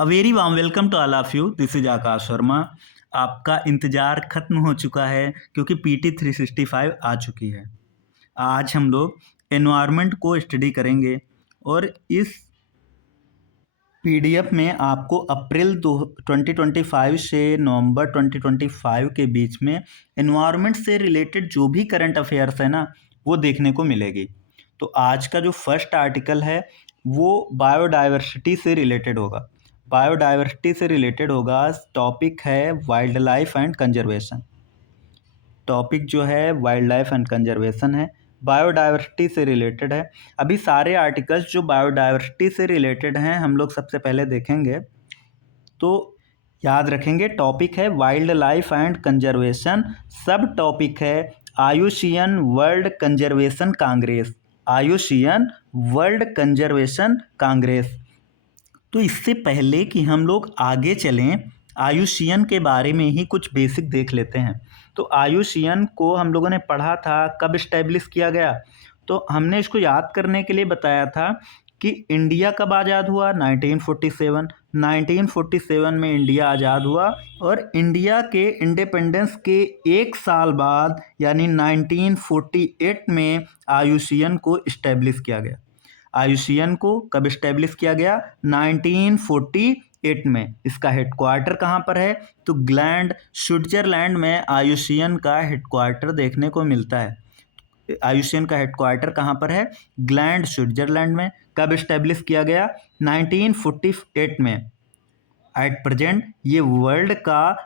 A very warm welcome to all of you. This is Akash Sharma. आपका इंतज़ार ख़त्म हो चुका है क्योंकि पीटी 365 आ चुकी है। आज हम लोग एनवायरनमेंट को स्टडी करेंगे और इस पीडीएफ में आपको अप्रैल 2025 से नवंबर 2025 के बीच में एनवायरनमेंट से रिलेटेड जो भी करंट अफेयर्स है ना, वो देखने को मिलेगी। तो आज का जो फर्स्ट आर्टिकल है वो बायोडाइवर्सिटी से रिलेटेड होगा। बायोडाइवर्सिटी से रिलेटेड होगा। टॉपिक है wildlife and conservation. Topic जो है वाइल्ड लाइफ एंड कंजर्वेशन है, बायोडाइवर्सिटी से रिलेटेड है। अभी सारे आर्टिकल्स जो बायोडाइवर्सिटी से रिलेटेड हैं हम लोग सबसे पहले देखेंगे। तो याद रखेंगे टॉपिक है वाइल्ड लाइफ एंड कंजर्वेशन, सब टॉपिक है IUCN world conservation congress. IUCN world conservation congress. तो इससे पहले कि हम लोग आगे चलें, आयुशियन के बारे में ही कुछ बेसिक देख लेते हैं। तो आयुशियन को हम लोगों ने पढ़ा था, कब इस्टेब्लिश किया गया। तो हमने इसको याद करने के लिए बताया था कि इंडिया कब आज़ाद हुआ, 1947। 1947 में इंडिया आज़ाद हुआ और इंडिया के इंडिपेंडेंस के एक साल बाद यानी 1948 में आयुशियन को इस्टेब्लिश किया गया। आयुशियन को कब इस्टेब्लिश किया गया, 1948 में। इसका हेडक्वार्टर कहाँ पर है, तो ग्लैंड स्विट्जरलैंड में आयुशियन का हेडक्वार्टर देखने को मिलता है। आयुशियन का हेडक्वार्टर कहाँ पर है, ग्लैंड स्विट्जरलैंड में। कब इस्टेब्लिश किया गया, 1948 में। एट प्रेजेंट ये वर्ल्ड का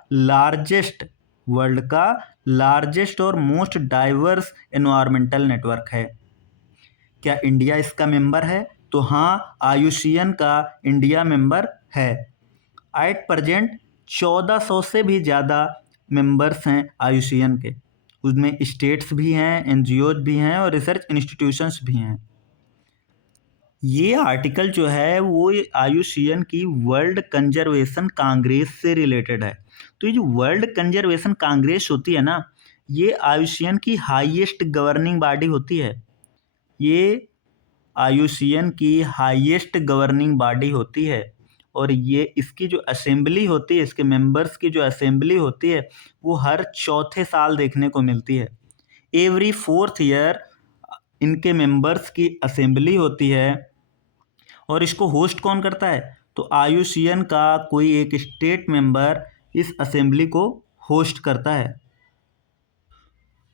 लार्जेस्ट और मोस्ट डाइवर्स एनवायरमेंटल नेटवर्क है। क्या इंडिया इसका मेंबर है, तो हाँ, आयुशियन का इंडिया मेंबर है। एट प्रेजेंट 1400 से भी ज़्यादा मेंबर्स हैं आयुशियन के। उसमें स्टेट्स भी हैं, एनजीओज भी हैं और रिसर्च इंस्टीट्यूशंस भी हैं। ये आर्टिकल जो है वो आयुशियन की वर्ल्ड कंजर्वेशन कांग्रेस से रिलेटेड है। तो ये जो वर्ल्ड कंजर्वेशन कांग्रेस होती है ना, ये आयुशियन की हाईएस्ट गवर्निंग बॉडी होती है। ये आयुशियन की हाईएस्ट गवर्निंग बॉडी होती है और ये इसकी जो असेंबली होती है, इसके मेंबर्स की जो असेंबली होती है वो हर चौथे साल देखने को मिलती है। एवरी 4th ईयर इनके मेंबर्स की असेंबली होती है। और इसको होस्ट कौन करता है, तो आयुशियन का कोई एक स्टेट मेंबर इस असेंबली को होस्ट करता है।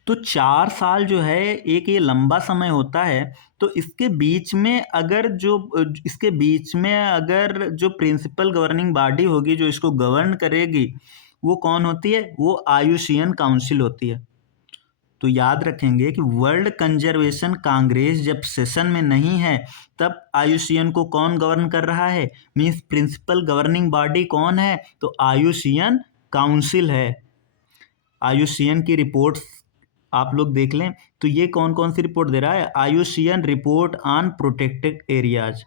तो 4 साल जो है एक ये लंबा समय होता है। तो इसके बीच में अगर जो प्रिंसिपल गवर्निंग बॉडी होगी जो इसको गवर्न करेगी, वो कौन होती है, वो आयुशियन काउंसिल होती है। तो याद रखेंगे कि वर्ल्ड कंजर्वेशन कांग्रेस जब सेशन में नहीं है तब आयुशियन को कौन गवर्न कर रहा है, मीन्स प्रिंसिपल गवर्निंग बॉडी कौन है, तो आयुशियन काउंसिल है। आयुशियन की रिपोर्ट्स आप लोग देख लें तो ये कौन कौन सी रिपोर्ट दे रहा है, IUCN report on protected areas.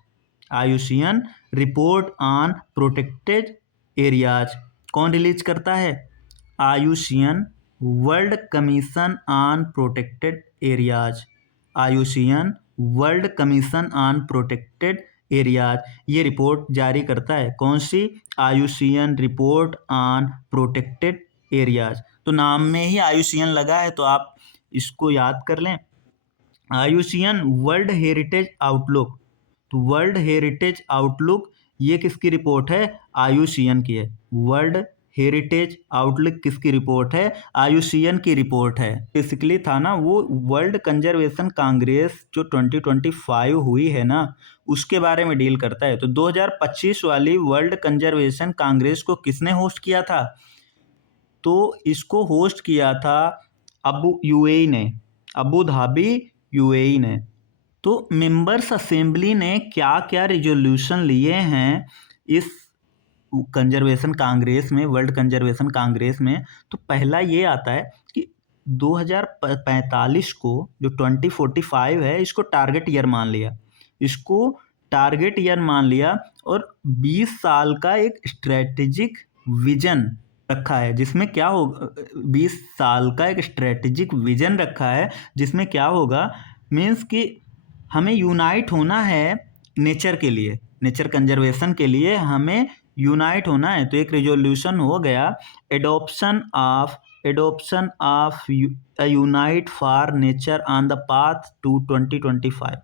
IUCN report on protected areas कौन रिलीज करता है, IUCN world commission on protected areas. IUCN world commission on protected areas ये रिपोर्ट जारी करता है। कौन सी, IUCN report on protected areas. तो नाम में ही आयुशियन लगा है तो आप इसको याद कर लें। आयुशियन वर्ल्ड हेरिटेज आउटलुक। तो वर्ल्ड हेरिटेज आउटलुक ये किसकी रिपोर्ट है, आयुशियन की है। वर्ल्ड हेरिटेज आउटलुक किसकी रिपोर्ट है, आयुशियन की रिपोर्ट है। बेसिकली था ना वो वर्ल्ड कंजर्वेशन कांग्रेस जो 2025 हुई है ना, उसके बारे में डील करता है। तो 2025 वाली वर्ल्ड कंजर्वेशन कांग्रेस को किसने होस्ट किया था, तो इसको होस्ट किया था यूएई ने, अबू धाबी यूएई ने। तो मेंबर्स असेंबली ने क्या क्या रिजोल्यूशन लिए हैं इस कंजर्वेशन कांग्रेस में, वर्ल्ड कंजर्वेशन कांग्रेस में। तो पहला ये आता है कि 2045 को जो 2045 है इसको टारगेट ईयर मान लिया। इसको टारगेट ईयर मान लिया और 20 साल का एक स्ट्रेटेजिक विजन रखा है जिसमें क्या होगा, 20 साल का एक स्ट्रेटेजिक विजन रखा है जिसमें क्या होगा, मीन्स कि हमें यूनाइट होना है नेचर के लिए, नेचर कंजर्वेशन के लिए हमें यूनाइट होना है तो एक रिजोल्यूशन हो गया, adoption of unite for nature on the path to 2025।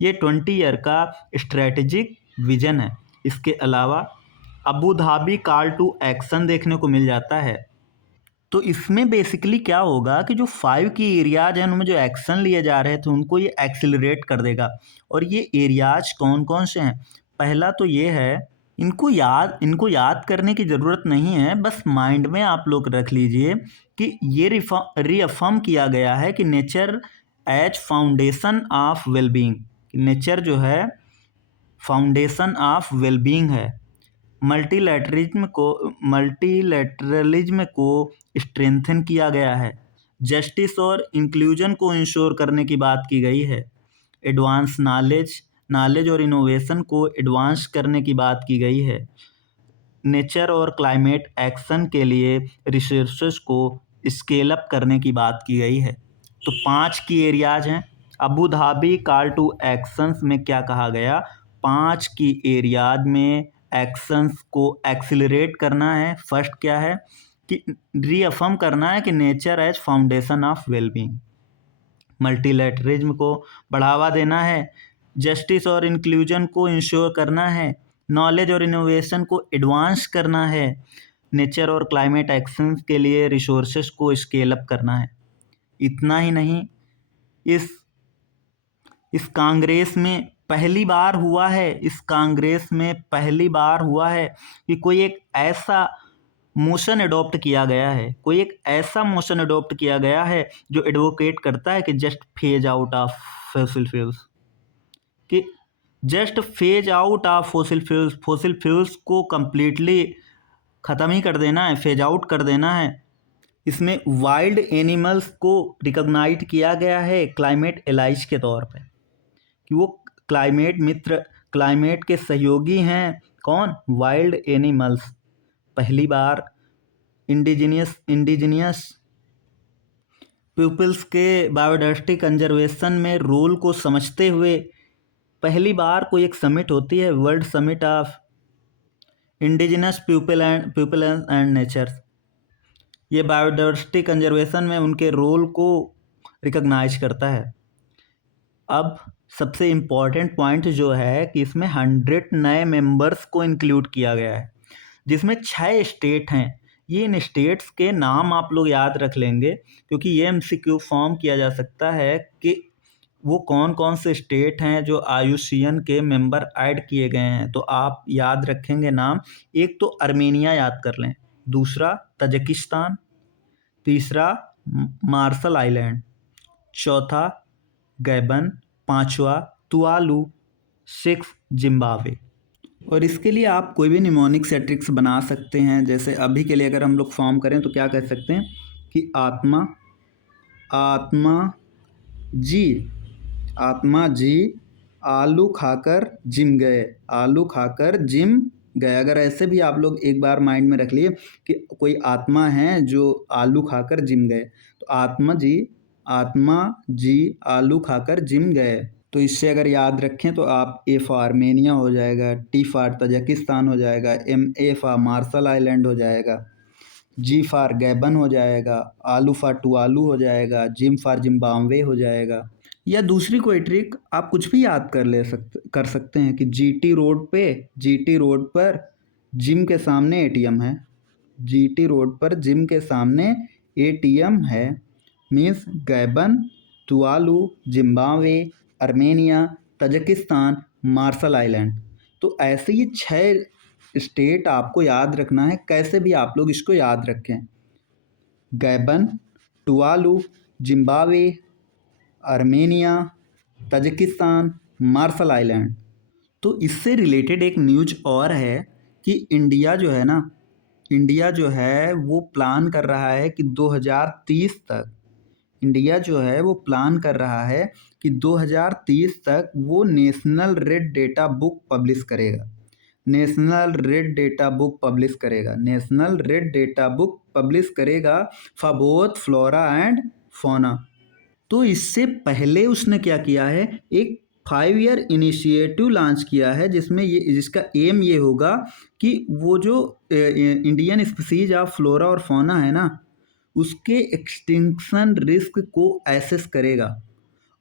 ये 20 ईयर का स्ट्रेटेजिक विजन है। इसके अलावा Abu Dhabi call to action देखने को मिल जाता है। तो इसमें बेसिकली क्या होगा कि जो 5 की एरियाज हैं उनमें जो एक्शन लिए जा रहे थे उनको ये एक्सिलरेट कर देगा। और ये एरियाज कौन कौन से हैं? पहला तो ये है, इनको याद करने की ज़रूरत नहीं है, बस माइंड में आप लोग रख लीजिए कि ये रीअफर्म किया गया है कि nature as foundation of wellbeing. Nature जो है फाउंडेशन ऑफ वेलबींग है। मल्टीलैटरलिज्म को स्ट्रेंथन किया गया है। जस्टिस और इंक्लूजन को इंश्योर करने की बात की गई है। एडवांस नॉलेज और इनोवेशन को एडवांस करने की बात की गई है। नेचर और क्लाइमेट एक्शन के लिए रिसोर्सेज को स्केल अप करने की बात की गई है। तो 5 की एरियाज हैं। Abu Dhabi call to actions में क्या कहा गया? 5 की एरियाज में एक्शंस को एक्सिलरेट करना है। फर्स्ट क्या है कि रीअफर्म करना है कि nature as foundation of wellbeing. Multilateralism को बढ़ावा देना है। जस्टिस और इंक्लूजन को इंश्योर करना है। नॉलेज और इनोवेशन को एडवांस करना है। नेचर और क्लाइमेट एक्शन के लिए रिसोर्सेस को स्केल अप करना है। इतना ही नहीं, इस कांग्रेस में पहली बार हुआ है कि कोई एक ऐसा मोशन अडॉप्ट किया गया है जो एडवोकेट करता है कि just phase out of fossil fuels को कंप्लीटली ख़त्म ही कर देना है, फेज आउट कर देना है। इसमें वाइल्ड एनिमल्स को रिकॉग्नाइज किया गया है क्लाइमेट एलाइज के तौर पे कि वो क्लाइमेट मित्र, क्लाइमेट के सहयोगी हैं। कौन? Wild animals. पहली बार इंडिजिनियस पीपल्स के बायोडाइवर्सिटी कंजर्वेशन में रोल को समझते हुए पहली बार कोई एक समिट होती है, world summit of indigenous people and nature. ये बायोडाइवर्सिटी कंजर्वेशन में उनके रोल को रिकॉग्नाइज करता है। अब सबसे इम्पॉर्टेंट पॉइंट जो है कि इसमें 100 नए मेंबर्स को इंक्लूड किया गया है, जिसमें 6 स्टेट हैं। ये इन स्टेट्स के नाम आप लोग याद रख लेंगे क्योंकि ये एमसीक्यू फॉर्म किया जा सकता है कि वो कौन कौन से स्टेट हैं जो आयुसीएन के मेंबर ऐड किए गए हैं। तो आप याद रखेंगे नाम। एक तो अर्मेनिया याद कर लें, दूसरा तजिकिस्तान, तीसरा मार्शल आइलैंड, चौथा गैबन, पांचवा तुवालू, 6 जिम्बाब्वे। और इसके लिए आप कोई भी निमोनिक सेट्रिक्स बना सकते हैं। जैसे अभी के लिए अगर हम लोग फॉर्म करें तो क्या कह सकते हैं कि आत्मा जी आलू खाकर जिम गए। अगर ऐसे भी आप लोग एक बार माइंड में रख लिए कि कोई आत्मा है जो आलू खाकर जिम गए, तो आत्मा जी आलू खाकर जिम गए। तो इससे अगर याद रखें तो आप ए फॉर आर्मेनिया हो जाएगा, टी फॉर तजिकिस्तान हो जाएगा, ए फॉर मार्शल आइलैंड हो जाएगा, जी फॉर गैबन हो जाएगा, आलू फॉर टुवालू हो जाएगा, जिम फॉर जिम्बाब्वे हो जाएगा। या दूसरी कोई ट्रिक आप कुछ भी याद कर सकते हैं कि जीटी रोड पर जिम के सामने एटीएम है। जीटी रोड पर जिम के सामने एटीएम है means Gabon, Tuvalu, Zimbabwe, Armenia, Tajikistan, Marshall island. तो ऐसे ही 6 स्टेट आपको याद रखना है। कैसे भी आप लोग इसको याद रखें, Gabon, Tuvalu, Zimbabwe, Armenia, Tajikistan, Marshall island. तो इससे रिलेटेड एक न्यूज और है कि इंडिया जो है वो प्लान कर रहा है कि 2030 तक वो national red data book publish करेगा। National red data book publish करेगा for both flora and fauna. तो इससे पहले उसने क्या किया है, एक 5 ईयर इनिशिएटिव लॉन्च किया है जिसका एम ये होगा कि वो जो इंडियन स्पीसीज ऑफ फ्लोरा और फौना है ना, उसके एक्सटिंक्शन रिस्क को एसेस करेगा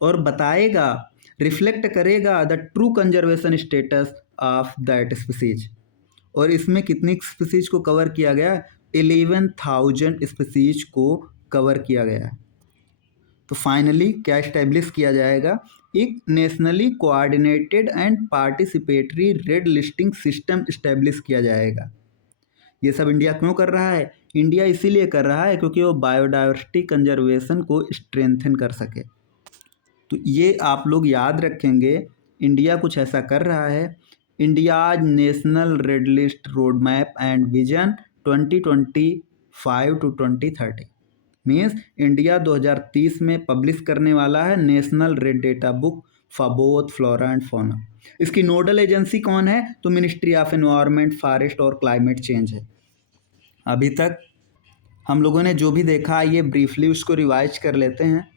और बताएगा, रिफ्लेक्ट करेगा the true conservation status of that species. और इसमें कितनी स्पीसीज को कवर किया गया? 11,000 स्पीसीज को कवर किया गया है। तो फाइनली क्या इस्टेब्लिश किया जाएगा? एक nationally coordinated and participatory red listing system establish किया जाएगा। ये सब इंडिया क्यों कर रहा है? इंडिया इसीलिए कर रहा है क्योंकि वो बायोडाइवर्सिटी कंजर्वेशन को स्ट्रेंथन कर सके। तो ये आप लोग याद रखेंगे, इंडिया कुछ ऐसा कर रहा है। India's national red list road map and vision 2025 to 2030 means India 2030 में पब्लिश करने वाला है national red data book for both flora and fauna. इसकी नोडल एजेंसी कौन है? तो मिनिस्ट्री ऑफ एनवायरनमेंट, फॉरेस्ट और क्लाइमेट चेंज है। अभी तक हम लोगों ने जो भी देखा ये ब्रीफली उसको रिवाइज कर लेते हैं।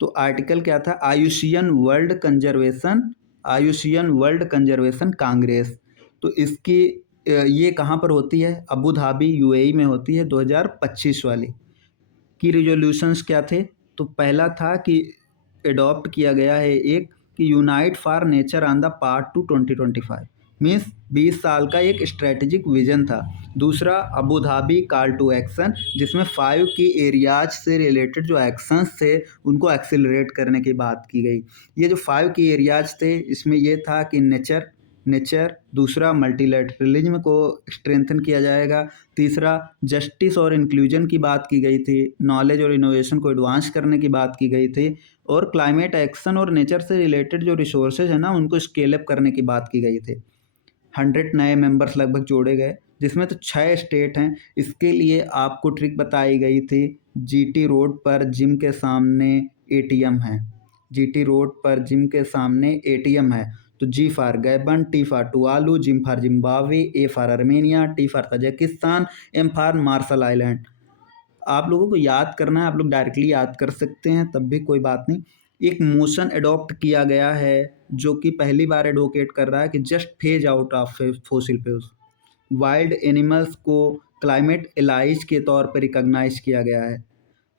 तो आर्टिकल क्या था? आयुशियन वर्ल्ड कंजर्वेशन कांग्रेस। तो इसकी ये कहाँ पर होती है? अबू धाबी यूएई में होती है। 2025 वाली की रिजोल्यूशंस क्या थे? तो पहला था कि एडॉप्ट किया गया है एक कि unite for nature on the part to 2025 means 20 साल का एक स्ट्रेटेजिक विजन था। दूसरा Abu Dhabi call to action, जिसमें 5 की एरियाज से रिलेटेड जो एक्शंस थे उनको एक्सेलरेट करने की बात की गई। ये जो 5 की एरियाज थे इसमें ये था कि नेचर, दूसरा मल्टीलैटरलिज्म को स्ट्रेंथन किया जाएगा, तीसरा जस्टिस और इंक्लूजन की बात की गई थी, नॉलेज और इनोवेशन को एडवांस करने की बात की गई थी, और क्लाइमेट एक्शन और नेचर से रिलेटेड जो रिसोर्सेज है ना उनको स्केल अप करने की बात की गई थी। 100 नए मेंबर्स लगभग जोड़े गए, जिसमें तो 6 स्टेट हैं। इसके लिए आपको ट्रिक बताई गई थी, जीटी रोड पर जिम के सामने एटीएम है, जीटी रोड पर जिम के सामने एटीएम है। तो G for Gabon, T for Tuvalu, Zim for Zimbabwe, A for Armenia, T for Tajikistan, M for Marshall island. आप लोगों को याद करना है, आप लोग डायरेक्टली याद कर सकते हैं तब भी कोई बात नहीं। एक मोशन अडॉप्ट किया गया है जो कि पहली बार एडवोकेट कर रहा है कि just phase out of fossil fuels. Wild animals को क्लाइमेट एलाइज के तौर पर रिकॉग्नाइज किया गया है।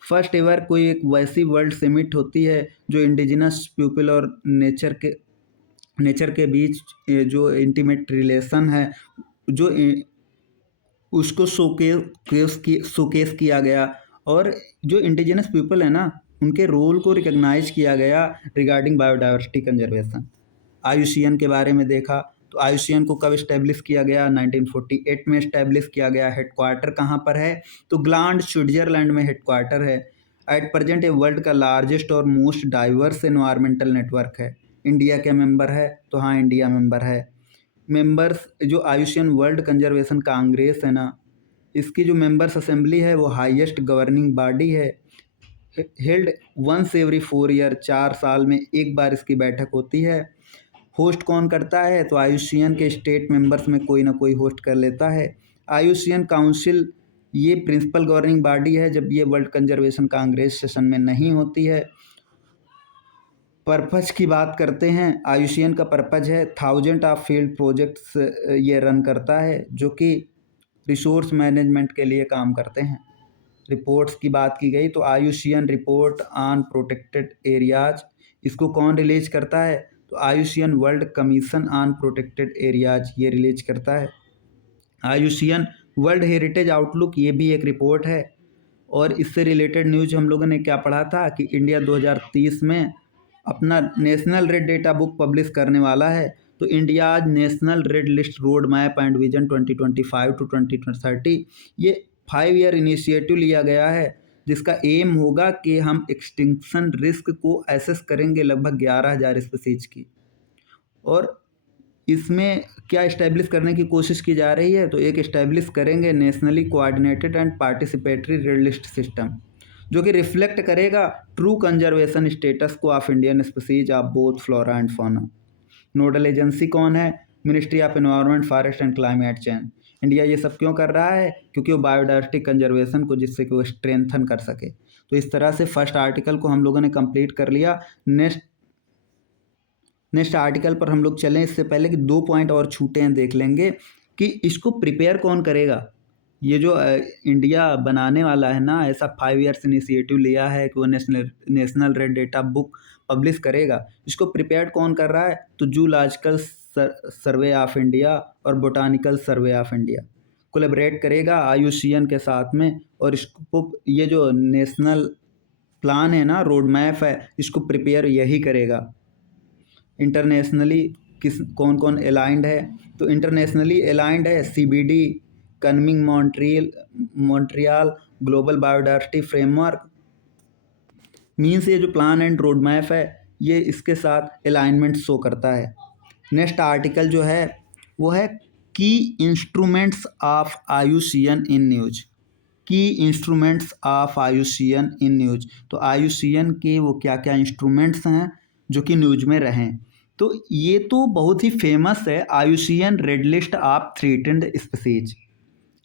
फर्स्ट एवर कोई एक वैसी वर्ल्ड समिट होती है जो इंडिजिनस पीपल और नेचर के बीच जो इंटीमेट रिलेशन है जो उसको शोकेस किया गया, और जो इंडिजिनस पीपल है ना उनके रोल को रिकॉग्नाइज किया गया रिगार्डिंग बायोडाइवर्सिटी कंजर्वेशन। आयुशियन के बारे में देखा तो आयुशियन को कब इस्टेब्लिश किया गया? 1948 में इस्टेब्लिश किया गया। हेडक्वार्टर कहाँ पर है? तो ग्लांड स्विट्जरलैंड में हेडक्वार्टर है। एट प्रेजेंट ये वर्ल्ड का लार्जेस्ट और मोस्ट डाइवर्स एनवायरमेंटल नेटवर्क है। इंडिया क्या मेंबर है? तो हाँ, इंडिया मेंबर है। मेंबर्स जो आयुशियन वर्ल्ड कंजर्वेशन कांग्रेस है ना, इसकी जो मेंबर्स असेंबली है वो हाईएस्ट गवर्निंग बॉडी है। हेल्ड वंस एवरी 4 ईयर, 4 साल में एक बार इसकी बैठक होती है। होस्ट कौन करता है? तो आयुशियन के स्टेट मेंबर्स में कोई ना कोई होस्ट कर लेता है। आयुशियन काउंसिल ये प्रिंसिपल गवर्निंग बॉडी है जब ये वर्ल्ड कंजर्वेशन कांग्रेस सेशन में नहीं होती है। पर्पज की बात करते हैं, आयुशियन का पर्पज है 1000 ऑफ फील्ड प्रोजेक्ट्स ये रन करता है जो कि रिसोर्स मैनेजमेंट के लिए काम करते हैं। रिपोर्ट्स की बात की गई तो IUCN report on protected areas, इसको कौन रिलीज करता है? तो IUCN world commission on protected areas ये रिलीज करता है। आयुशियन वर्ल्ड हेरिटेज आउटलुक ये भी एक रिपोर्ट है। और इससे रिलेटेड न्यूज हम लोगों ने क्या पढ़ा था कि इंडिया 2030 में अपना national red data book publish करने वाला है। तो इंडिया आज national red list road map and vision 2025 to 2030 ये 5 ईयर इनिशिएटिव लिया गया है जिसका एम होगा कि हम एक्सटिंक्शन रिस्क को एसेस करेंगे लगभग 11,000 स्पीसीज की। और इसमें क्या इस्टेब्लिश करने की कोशिश की जा रही है? तो एक इस्टेब्लिश करेंगे nationally coordinated and participatory red list system जो कि रिफ्लेक्ट करेगा ट्रू कंजर्वेशन स्टेटस को of Indian species of both flora and fauna. Nodal agency कौन है? Ministry of environment, forest and climate change. India ये सब क्यों कर रहा है? क्योंकि वो बायोडाइवर्सिटी कंजर्वेशन को जिससे कि वो स्ट्रेंथन कर सके। तो इस तरह से फर्स्ट आर्टिकल को हम लोगों ने कंप्लीट कर लिया। नेक्स्ट आर्टिकल पर हम लोग चलें इससे पहले कि 2 पॉइंट और छूटे हैं, देख लेंगे कि इसको प्रिपेयर कौन करेगा। ये जो इंडिया बनाने वाला है ना, ऐसा 5 ईयर्स इनिशिएटिव लिया है कि वो national red data book publish करेगा। इसको प्रिपेयर कौन कर रहा है, तो जूलॉजिकल सर्वे ऑफ इंडिया और botanical survey of India collaborate करेगा IUCN के साथ में। और इसको ये जो नेशनल प्लान है ना, रोड मैप है, इसको प्रिपेयर यही करेगा। इंटरनेशनली कौन कौन अलाइंड है, तो इंटरनेशनली अलाइंड है CBD, Kunming Montreal global biodiversity framework. Means ये जो प्लान एंड रोड मैप है ये इसके साथ अलाइनमेंट शो करता है। नेक्स्ट आर्टिकल जो है वो है key instruments of IUCN in news. Key instruments of IUCN in news, तो IUCN के वो क्या क्या इंस्ट्रूमेंट्स हैं जो कि न्यूज में रहें। तो ये तो बहुत ही फेमस है, IUCN red list of threatened species.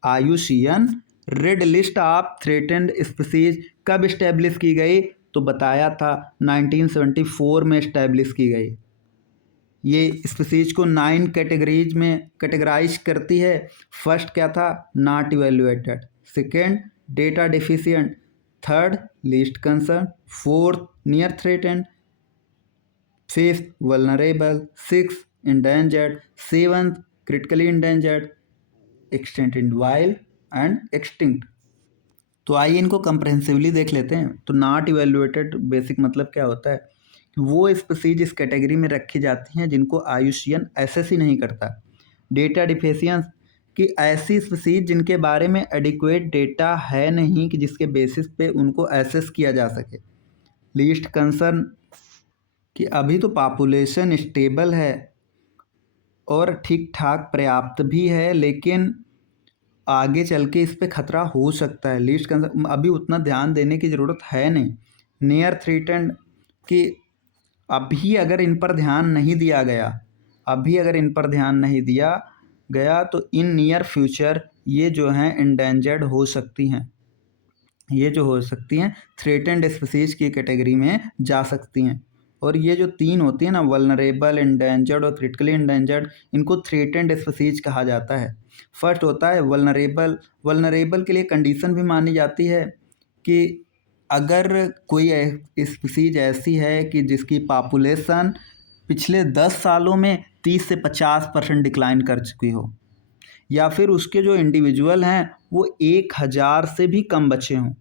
IUCN red list of threatened species कब इस्टेब्लिश की गई, तो बताया था 1974 में इस्टेब्लिश की गई। ये स्पीसीज को 9 कैटेगरीज में कैटेगराइज करती है। फर्स्ट क्या था, not evaluated, second data deficient, third least concern, fourth near threatened, fifth vulnerable, six endangered, seventh critically endangered, extinct in wild and extinct. तो आइए इनको कंप्रहेंसिवली देख लेते हैं। तो नॉट इवेल्युएटेड बेसिक मतलब क्या होता है कि वो स्पीसीज इस कैटेगरी में रखी जाती हैं जिनको IUCN एसेस ही नहीं करता। डेटा डिफिशिएंस कि ऐसी स्पीसीज जिनके बारे में एडिक्वेट डेटा है नहीं कि जिसके बेसिस पे उनको एसेस किया जा सके। लीस्ट कंसर्न कि अभी तो पॉपुलेशन स्टेबल है और ठीक ठाक पर्याप्त भी है, लेकिन आगे चल के इस पे खतरा हो सकता है। लीस्ट कंसर्न अभी उतना ध्यान देने की ज़रूरत है नहीं। नियर थ्रेटेंड कि अभी अगर इन पर ध्यान नहीं दिया गया, अभी अगर इन पर ध्यान नहीं दिया गया तो इन नियर फ्यूचर ये जो हैं इंडेंजर्ड हो सकती हैं, ये जो हो सकती हैं थ्रेटेंड स्पीसीज की कैटेगरी में जा सकती हैं। और ये जो 3 होती है ना, वल्नरेबल, इंडेंजर्ड और क्रिटिकली इंडेंजर्ड, इनको थ्रेटेंड स्पीसीज कहा जाता है। फर्स्ट होता है वल्नरेबल। वल्नरेबल के लिए कंडीशन भी मानी जाती है कि अगर कोई स्पीसीज ऐसी है कि जिसकी पॉपुलेशन पिछले 10 सालों में 30 से 50% डिक्लाइन कर चुकी हो, या फिर उसके जो इंडिविजुअल हैं वो 1000 से भी कम बचे हों,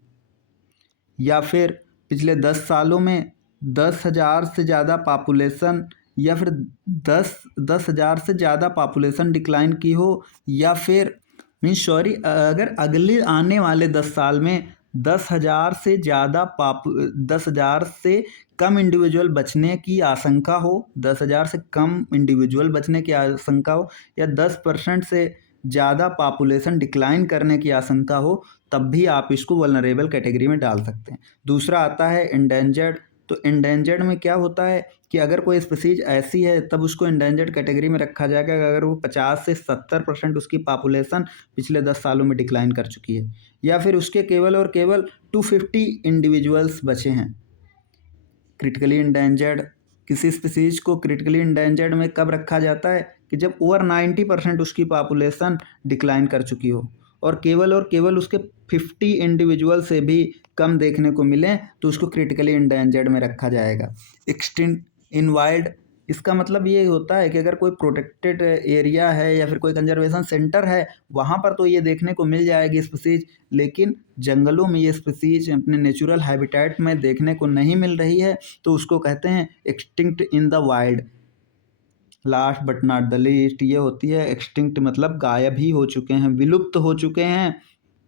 या फिर पिछले 10 सालों में 10,000 से ज़्यादा पॉपुलेशन, या फिर 10,000 से ज़्यादा पॉपुलेशन डिक्लाइन की हो, या फिर अगर अगले आने वाले 10 साल में 10,000 से ज़्यादा 10,000 से कम इंडिविजुअल बचने की आशंका हो, 10,000 से कम इंडिविजुअल बचने की आशंका हो, या 10% से ज़्यादा पॉपुलेशन डिक्लाइन करने की आशंका हो, तब भी आप इसको वल्नरेबल कैटेगरी में डाल सकते हैं। दूसरा आता है इंडेंजर्ड। तो इंडेंजर्ड में क्या होता है कि अगर कोई स्पीसीज ऐसी है तब उसको इंडेंजर्ड कैटेगरी में रखा जाएगा अगर वो 50 से 70% उसकी पॉपुलेशन पिछले 10 सालों में डिक्लाइन कर चुकी है, या फिर उसके केवल और केवल 250 इंडिविजुअल्स बचे हैं। क्रिटिकली इंडेंजर्ड, किसी स्पीसीज को क्रिटिकली इंडेंजर्ड में कब रखा जाता है कि जब ओवर 90% उसकी पॉपुलेशन डिक्लाइन कर चुकी हो और केवल उसके 50 इंडिविजुअल से भी कम देखने को मिले तो उसको क्रिटिकली इंडेंजर्ड में रखा जाएगा। एक्सटिंक्ट इन वाइल्ड, इसका मतलब ये होता है कि अगर कोई प्रोटेक्टेड एरिया है या फिर कोई कंजर्वेशन सेंटर है वहाँ पर तो ये देखने को मिल जाएगी स्पीसीज, लेकिन जंगलों में ये स्पीसीज अपने नेचुरल हैबिटेट में देखने को नहीं मिल रही है तो उसको कहते हैं extinct in the wild. Last but not the least ये होती है एक्सटिंक्ट, मतलब गायब ही हो चुके हैं, विलुप्त हो चुके हैं।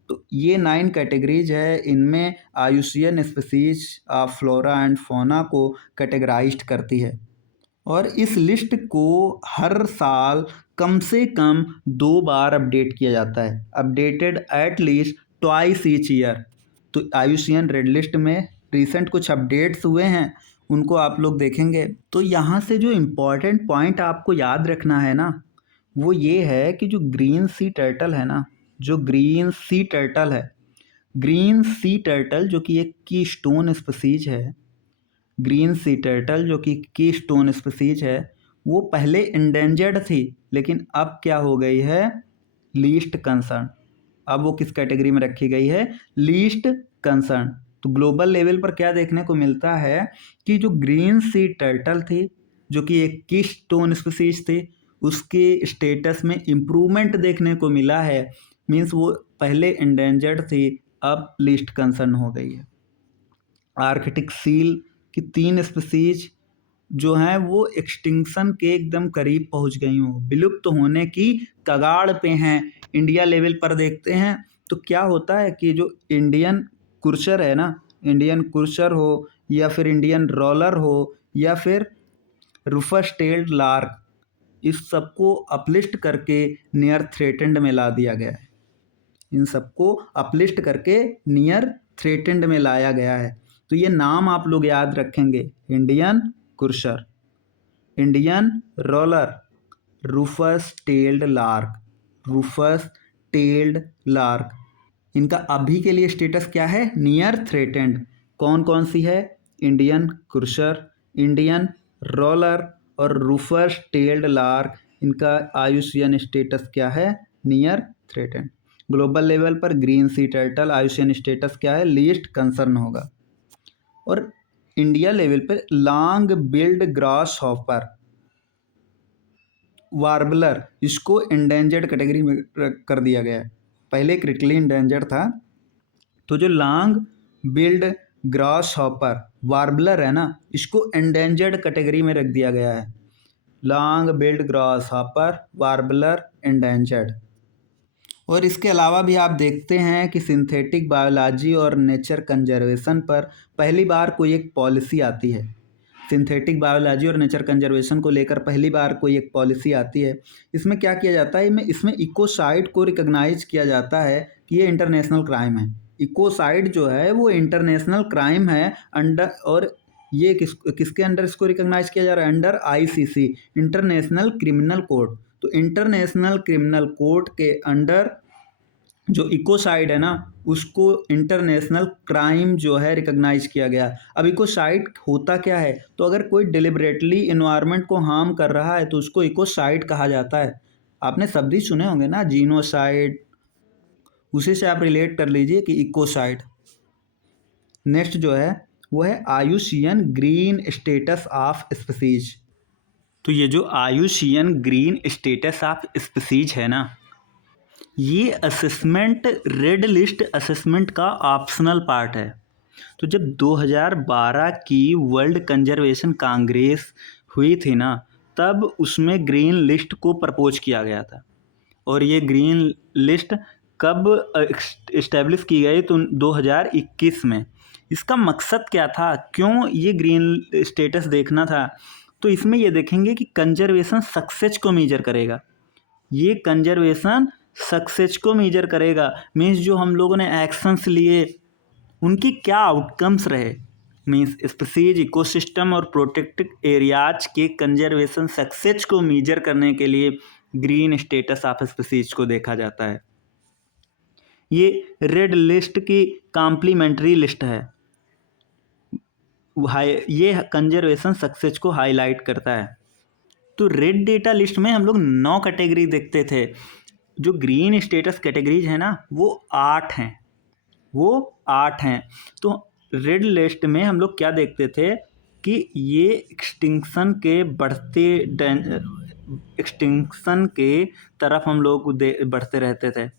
तो ये 9 कैटेगरीज है, इनमें IUCN species of flora and fauna को कैटेगराइज्ड करती है और इस लिस्ट को हर साल कम से कम 2 बार अपडेट किया जाता है, updated at least twice each year. तो IUCN रेड लिस्ट में रिसेंट कुछ अपडेट्स हुए हैं, उनको आप लोग देखेंगे। तो यहाँ से जो इम्पॉर्टेंट पॉइंट आपको याद रखना है ना, वो ये है कि जो ग्रीन सी टर्टल है ना, जो ग्रीन सी टर्टल है, ग्रीन सी टर्टल जो कि एक की स्टोन स्पीसीज है, ग्रीन सी टर्टल जो कि कीस्टोन स्पीसीज है, वो पहले इंडेंजर्ड थी, लेकिन अब क्या हो गई है, लीस्ट कंसर्न। अब वो किस कैटेगरी में रखी गई है, लीस्ट कंसर्न। तो ग्लोबल लेवल पर क्या देखने को मिलता है कि जो ग्रीन सी टर्टल थी, जो कि एक कीस्टोन स्पीसीज थी, उसके स्टेटस में इम्प्रूवमेंट देखने को मिला है। मीन्स वो पहले इंडेंजर्ड थी, अब लीस्ट कंसर्न हो गई है। आर्कटिक सील की 3 स्पीसीज जो हैं वो एक्सटिंक्शन के एकदम करीब पहुंच गई हूँ, विलुप्त होने की कगार पे हैं। इंडिया लेवल पर देखते हैं तो क्या होता है कि जो इंडियन कुर्शर है ना, इंडियन कुर्शर हो या फिर इंडियन रोलर हो या फिर रूफस टेल्ड लार्क, इस सबको अपलिस्ट करके नियर थ्रेटेंड में ला दिया गया है। इन सबको अपलिस्ट करके नियर थ्रेटेंड में लाया गया है। तो ये नाम आप लोग याद रखेंगे, Indian courser, Indian roller, rufous tailed lark, rufous tailed lark. इनका अभी के लिए स्टेटस क्या है, नियर थ्रेटेंड। कौन कौन सी है, इंडियन कुर्शर, इंडियन रोलर और रूफस टेल्ड लार्क। इनका आयुष्यन स्टेटस क्या है, नियर थ्रेटेंड। ग्लोबल लेवल पर ग्रीन सी टर्टल आयुष्यन स्टेटस क्या है, लीस्ट कंसर्न होगा। और इंडिया लेवल पर long build grass hopper warbler, इसको इंडेंजर्ड कैटेगरी में कर दिया गया है। पहले क्रिटिकली इंडेंजर्ड था, तो जो long build grass hopper warbler है ना, इसको इंडेंजर्ड कैटेगरी में रख दिया गया है। Long build grass hopper warbler endangered. और इसके अलावा भी आप देखते हैं कि सिंथेटिक बायोलॉजी और नेचर कंजर्वेशन पर पहली बार कोई एक पॉलिसी आती है। सिंथेटिक बायोलॉजी और नेचर कंजर्वेशन को लेकर पहली बार कोई एक पॉलिसी आती है। इसमें क्या किया जाता है, इसमें इकोसाइड को रिकॉग्नाइज किया जाता है कि ये इंटरनेशनल क्राइम है। इकोसाइड जो है वो इंटरनेशनल क्राइम है अंडर, और ये किसके अंडर इसको रिकॉग्नाइज किया जा रहा है, under ICC, international criminal court. तो इंटरनेशनल क्रिमिनल कोर्ट के अंडर जो इकोसाइड है ना, उसको इंटरनेशनल क्राइम जो है रिकॉग्नाइज किया गया। अब इकोसाइड होता क्या है, तो अगर कोई डिलिबरेटली इन्वायरमेंट को हार्म कर रहा है तो उसको इकोसाइड कहा जाता है। आपने शब्द ही सुने होंगे ना, जीनोसाइड, उसी से आप रिलेट कर लीजिए कि इकोसाइड। नेक्स्ट जो है वो है IUCN green status of species. तो ये जो IUCN green status of species है ना, ये असेसमेंट रेड लिस्ट असेसमेंट का ऑप्शनल पार्ट है। तो जब 2012 की वर्ल्ड कंजर्वेशन कांग्रेस हुई थी ना, तब उसमें ग्रीन लिस्ट को प्रपोज किया गया था। और ये ग्रीन लिस्ट कब इस्टेब्लिश की गई, तो 2021 में। इसका मकसद क्या था, क्यों ये ग्रीन स्टेटस देखना था, तो इसमें ये देखेंगे कि कंजर्वेशन सक्सेस को मेजर करेगा। ये कंजर्वेशन सक्सेस को मेजर करेगा, मीन्स जो हम लोगों ने एक्शंस लिए उनकी क्या आउटकम्स रहे। मीन्स स्पीसीज, इकोसिस्टम और प्रोटेक्टेड एरियाज के कंजर्वेशन सक्सेस को मेजर करने के लिए ग्रीन स्टेटस ऑफ स्पीसीज को देखा जाता है। ये रेड लिस्ट की कॉम्प्लीमेंट्री लिस्ट है, ये कंजर्वेशन सक्सेस को हाईलाइट करता है। तो रेड डेटा लिस्ट में हम लोग 9 कैटेगरी देखते थे। जो ग्रीन स्टेटस कैटेगरीज है ना, वो 8 हैं, वो 8 हैं। तो रेड लिस्ट में हम लोग क्या देखते थे कि ये एक्सटिंक्शन के एक्सटिंक्शन के तरफ हम लोग बढ़ते रहते थे।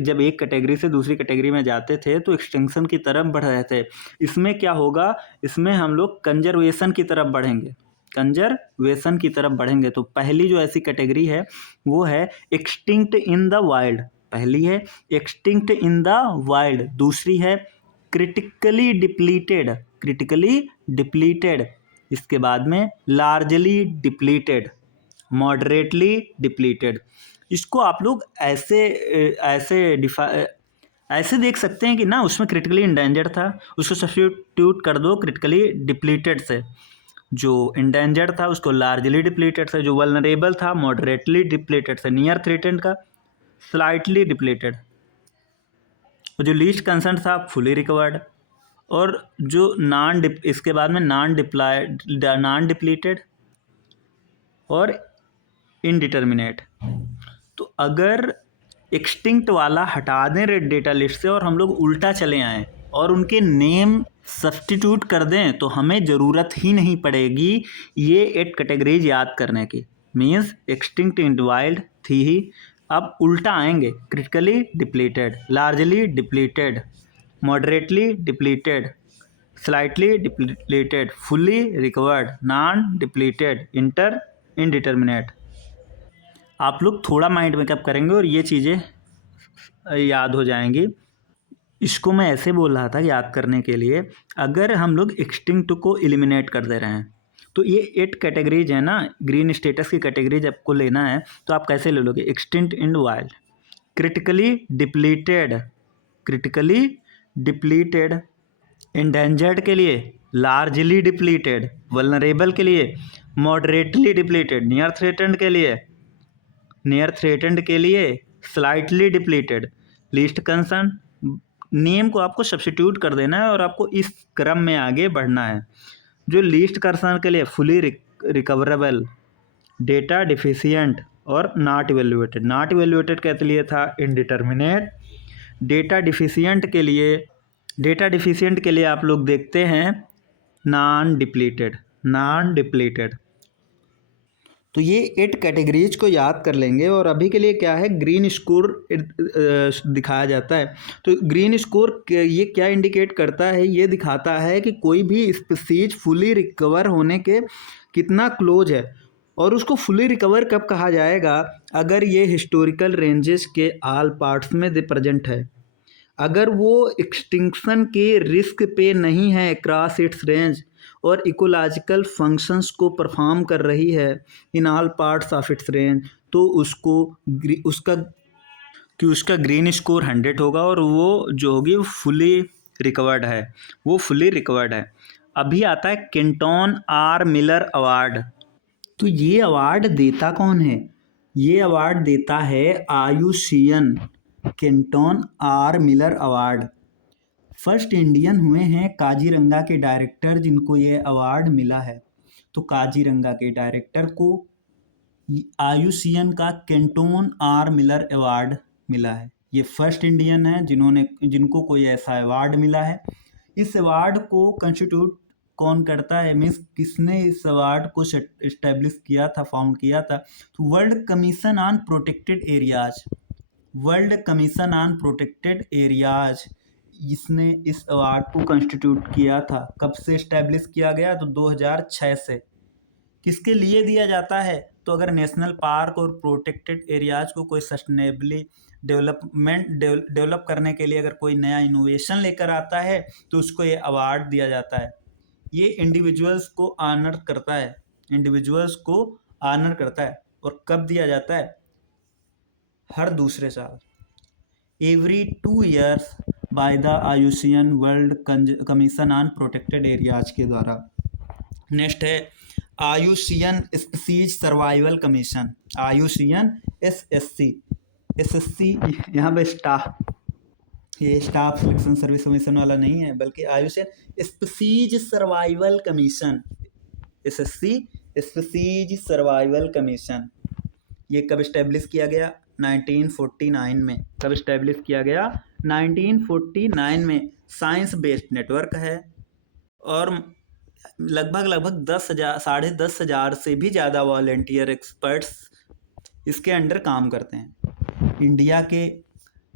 जब एक कैटेगरी से दूसरी कैटेगरी में जाते थे तो एक्सटिंक्शन की तरफ बढ़ रहे थे। इसमें क्या होगा, इसमें हम लोग कंजर्वेशन की तरफ बढ़ेंगे, कंजर्वेशन की तरफ बढ़ेंगे। तो पहली जो ऐसी कैटेगरी है वो है एक्सटिंक्ट इन द वाइल्ड। पहली है एक्सटिंक्ट इन द वाइल्ड, दूसरी है क्रिटिकली डिप्लीटेड, क्रिटिकली डिप्लीटेड, इसके बाद में लार्जली डिप्लीटेड, मॉडरेटली डिप्लीटेड। इसको आप लोग ऐसे ऐसे देख सकते हैं कि ना, उसमें क्रिटिकली इंडेंजर्ड था, उसको सब्स्टिट्यूट कर दो क्रिटिकली डिप्लीटेड से। जो इंडेंजर्ड था उसको लार्जली डिप्लीटेड से, जो वल्नरेबल था मॉडरेटली डिप्लीटेड से, नियर थ्रेटेंड का स्लाइटली डिप्लीटेड, और जो लीस्ट कंसर्न था फुली रिकवर्ड, और जो इसके बाद में नॉन डिप्लीटेड और इनडिटर्मिनेट। तो अगर एक्सटिंक्ट वाला हटा दें रेड डेटा लिस्ट से और हम लोग उल्टा चले आएँ और उनके नेम सब्स्टिट्यूट कर दें तो हमें ज़रूरत ही नहीं पड़ेगी ये 8 कैटेगरीज याद करने की। मीन्स एक्सटिंक्ट इन वाइल्ड थी ही, अब उल्टा आएंगे। Critically depleted, largely depleted, moderately depleted, slightly depleted, fully recovered, non depleted, indeterminate. आप लोग थोड़ा माइंड मेकअप करेंगे और ये चीज़ें याद हो जाएंगी। इसको मैं ऐसे बोल रहा था याद करने के लिए, अगर हम लोग एक्सटिंक्ट को एलिमिनेट कर दे रहे हैं तो ये 8 कैटेगरीज है ना, ग्रीन स्टेटस की कैटेगरीज आपको लेना है तो आप कैसे ले लोगे? एक्सटिंक्ट इन वाइल्ड, क्रिटिकली डिप्लीटेड, इंडेंजर्ड के लिए लार्जली डिप्लीटेड, वल्नरेबल के लिए मॉडरेटली डिप्लीटेड, नियर थ्रेटेंड के लिए slightly depleted, least concern. Name को आपको सब्स्टिट्यूट कर देना है और आपको इस क्रम में आगे बढ़ना है। जो लीस्ट कंसर्न के लिए फुली रिकवरेबल, डेटा डिफिशिएंट और नॉट इवेल्युएटेड के लिए था इनडिटर्मिनेट। डेटा डिफिशिएंट के लिए आप लोग देखते हैं नॉन डिप्लीटेड। तो ये 8 कैटेगरीज को याद कर लेंगे और अभी के लिए क्या है, ग्रीन स्कोर दिखाया जाता है। तो ग्रीन स्कोर ये क्या इंडिकेट करता है? ये दिखाता है कि कोई भी स्पीसीज फुली रिकवर होने के कितना क्लोज है। और उसको फुली रिकवर कब कहा जाएगा? अगर ये हिस्टोरिकल रेंजेस के ऑल पार्ट्स में प्रेजेंट है, अगर वो एक्सटिंक्शन के रिस्क पे नहीं है क्रॉस इट्स रेंज और इकोलॉजिकल फंक्शंस को परफॉर्म कर रही है in all parts of its range, तो उसका ग्रीन स्कोर 100 होगा और वो जो होगी वो फुली रिकवर्ड है। अभी आता है केंटोन आर मिलर अवार्ड। तो ये अवार्ड देता कौन है? ये अवार्ड देता है IUCN Kenton R Miller award. First Indian हुए हैं काजीरंगा के डायरेक्टर जिनको ये अवार्ड मिला है। तो काजीरंगा के डायरेक्टर को आयुषियन का केंटोन आर मिलर अवार्ड मिला है। ये फर्स्ट इंडियन है जिनको कोई ऐसा अवार्ड मिला है। इस अवार्ड को कंस्टिट्यूट कौन करता है, मीन्स किसने इस अवार्ड को एस्टेब्लिश किया था, फाउंड किया था? तो world commission on protected areas, इसने इस अवार्ड को कंस्टिट्यूट किया था। कब से एस्टेब्लिश किया गया? तो 2006 से। किसके लिए दिया जाता है? तो अगर नेशनल पार्क और प्रोटेक्टेड एरियाज को कोई सस्टेनेबली डेवलप करने के लिए अगर कोई नया इनोवेशन लेकर आता है तो उसको ये अवार्ड दिया जाता है। ये इंडिविजुअल्स को ऑनर करता है। और कब दिया जाता है? हर दूसरे साल, every 2 years by the IUCN world commission on protected areas के द्वारा। नेक्स्ट है IUCN species survival commission, IUCN SSC। यहाँ पे स्टाफ सिलेक्शन सर्विस कमीशन वाला नहीं है, बल्कि IUCN species survival commission, SSC species survival commission. ये कब इस्टेब्लिश किया गया? 1949 में। कब इस्टेब्लिश किया गया? 1949 में। साइंस बेस्ड नेटवर्क है और लगभग 10,000 से भी ज़्यादा वॉलेंटियर एक्सपर्ट्स इसके अंडर काम करते हैं। इंडिया के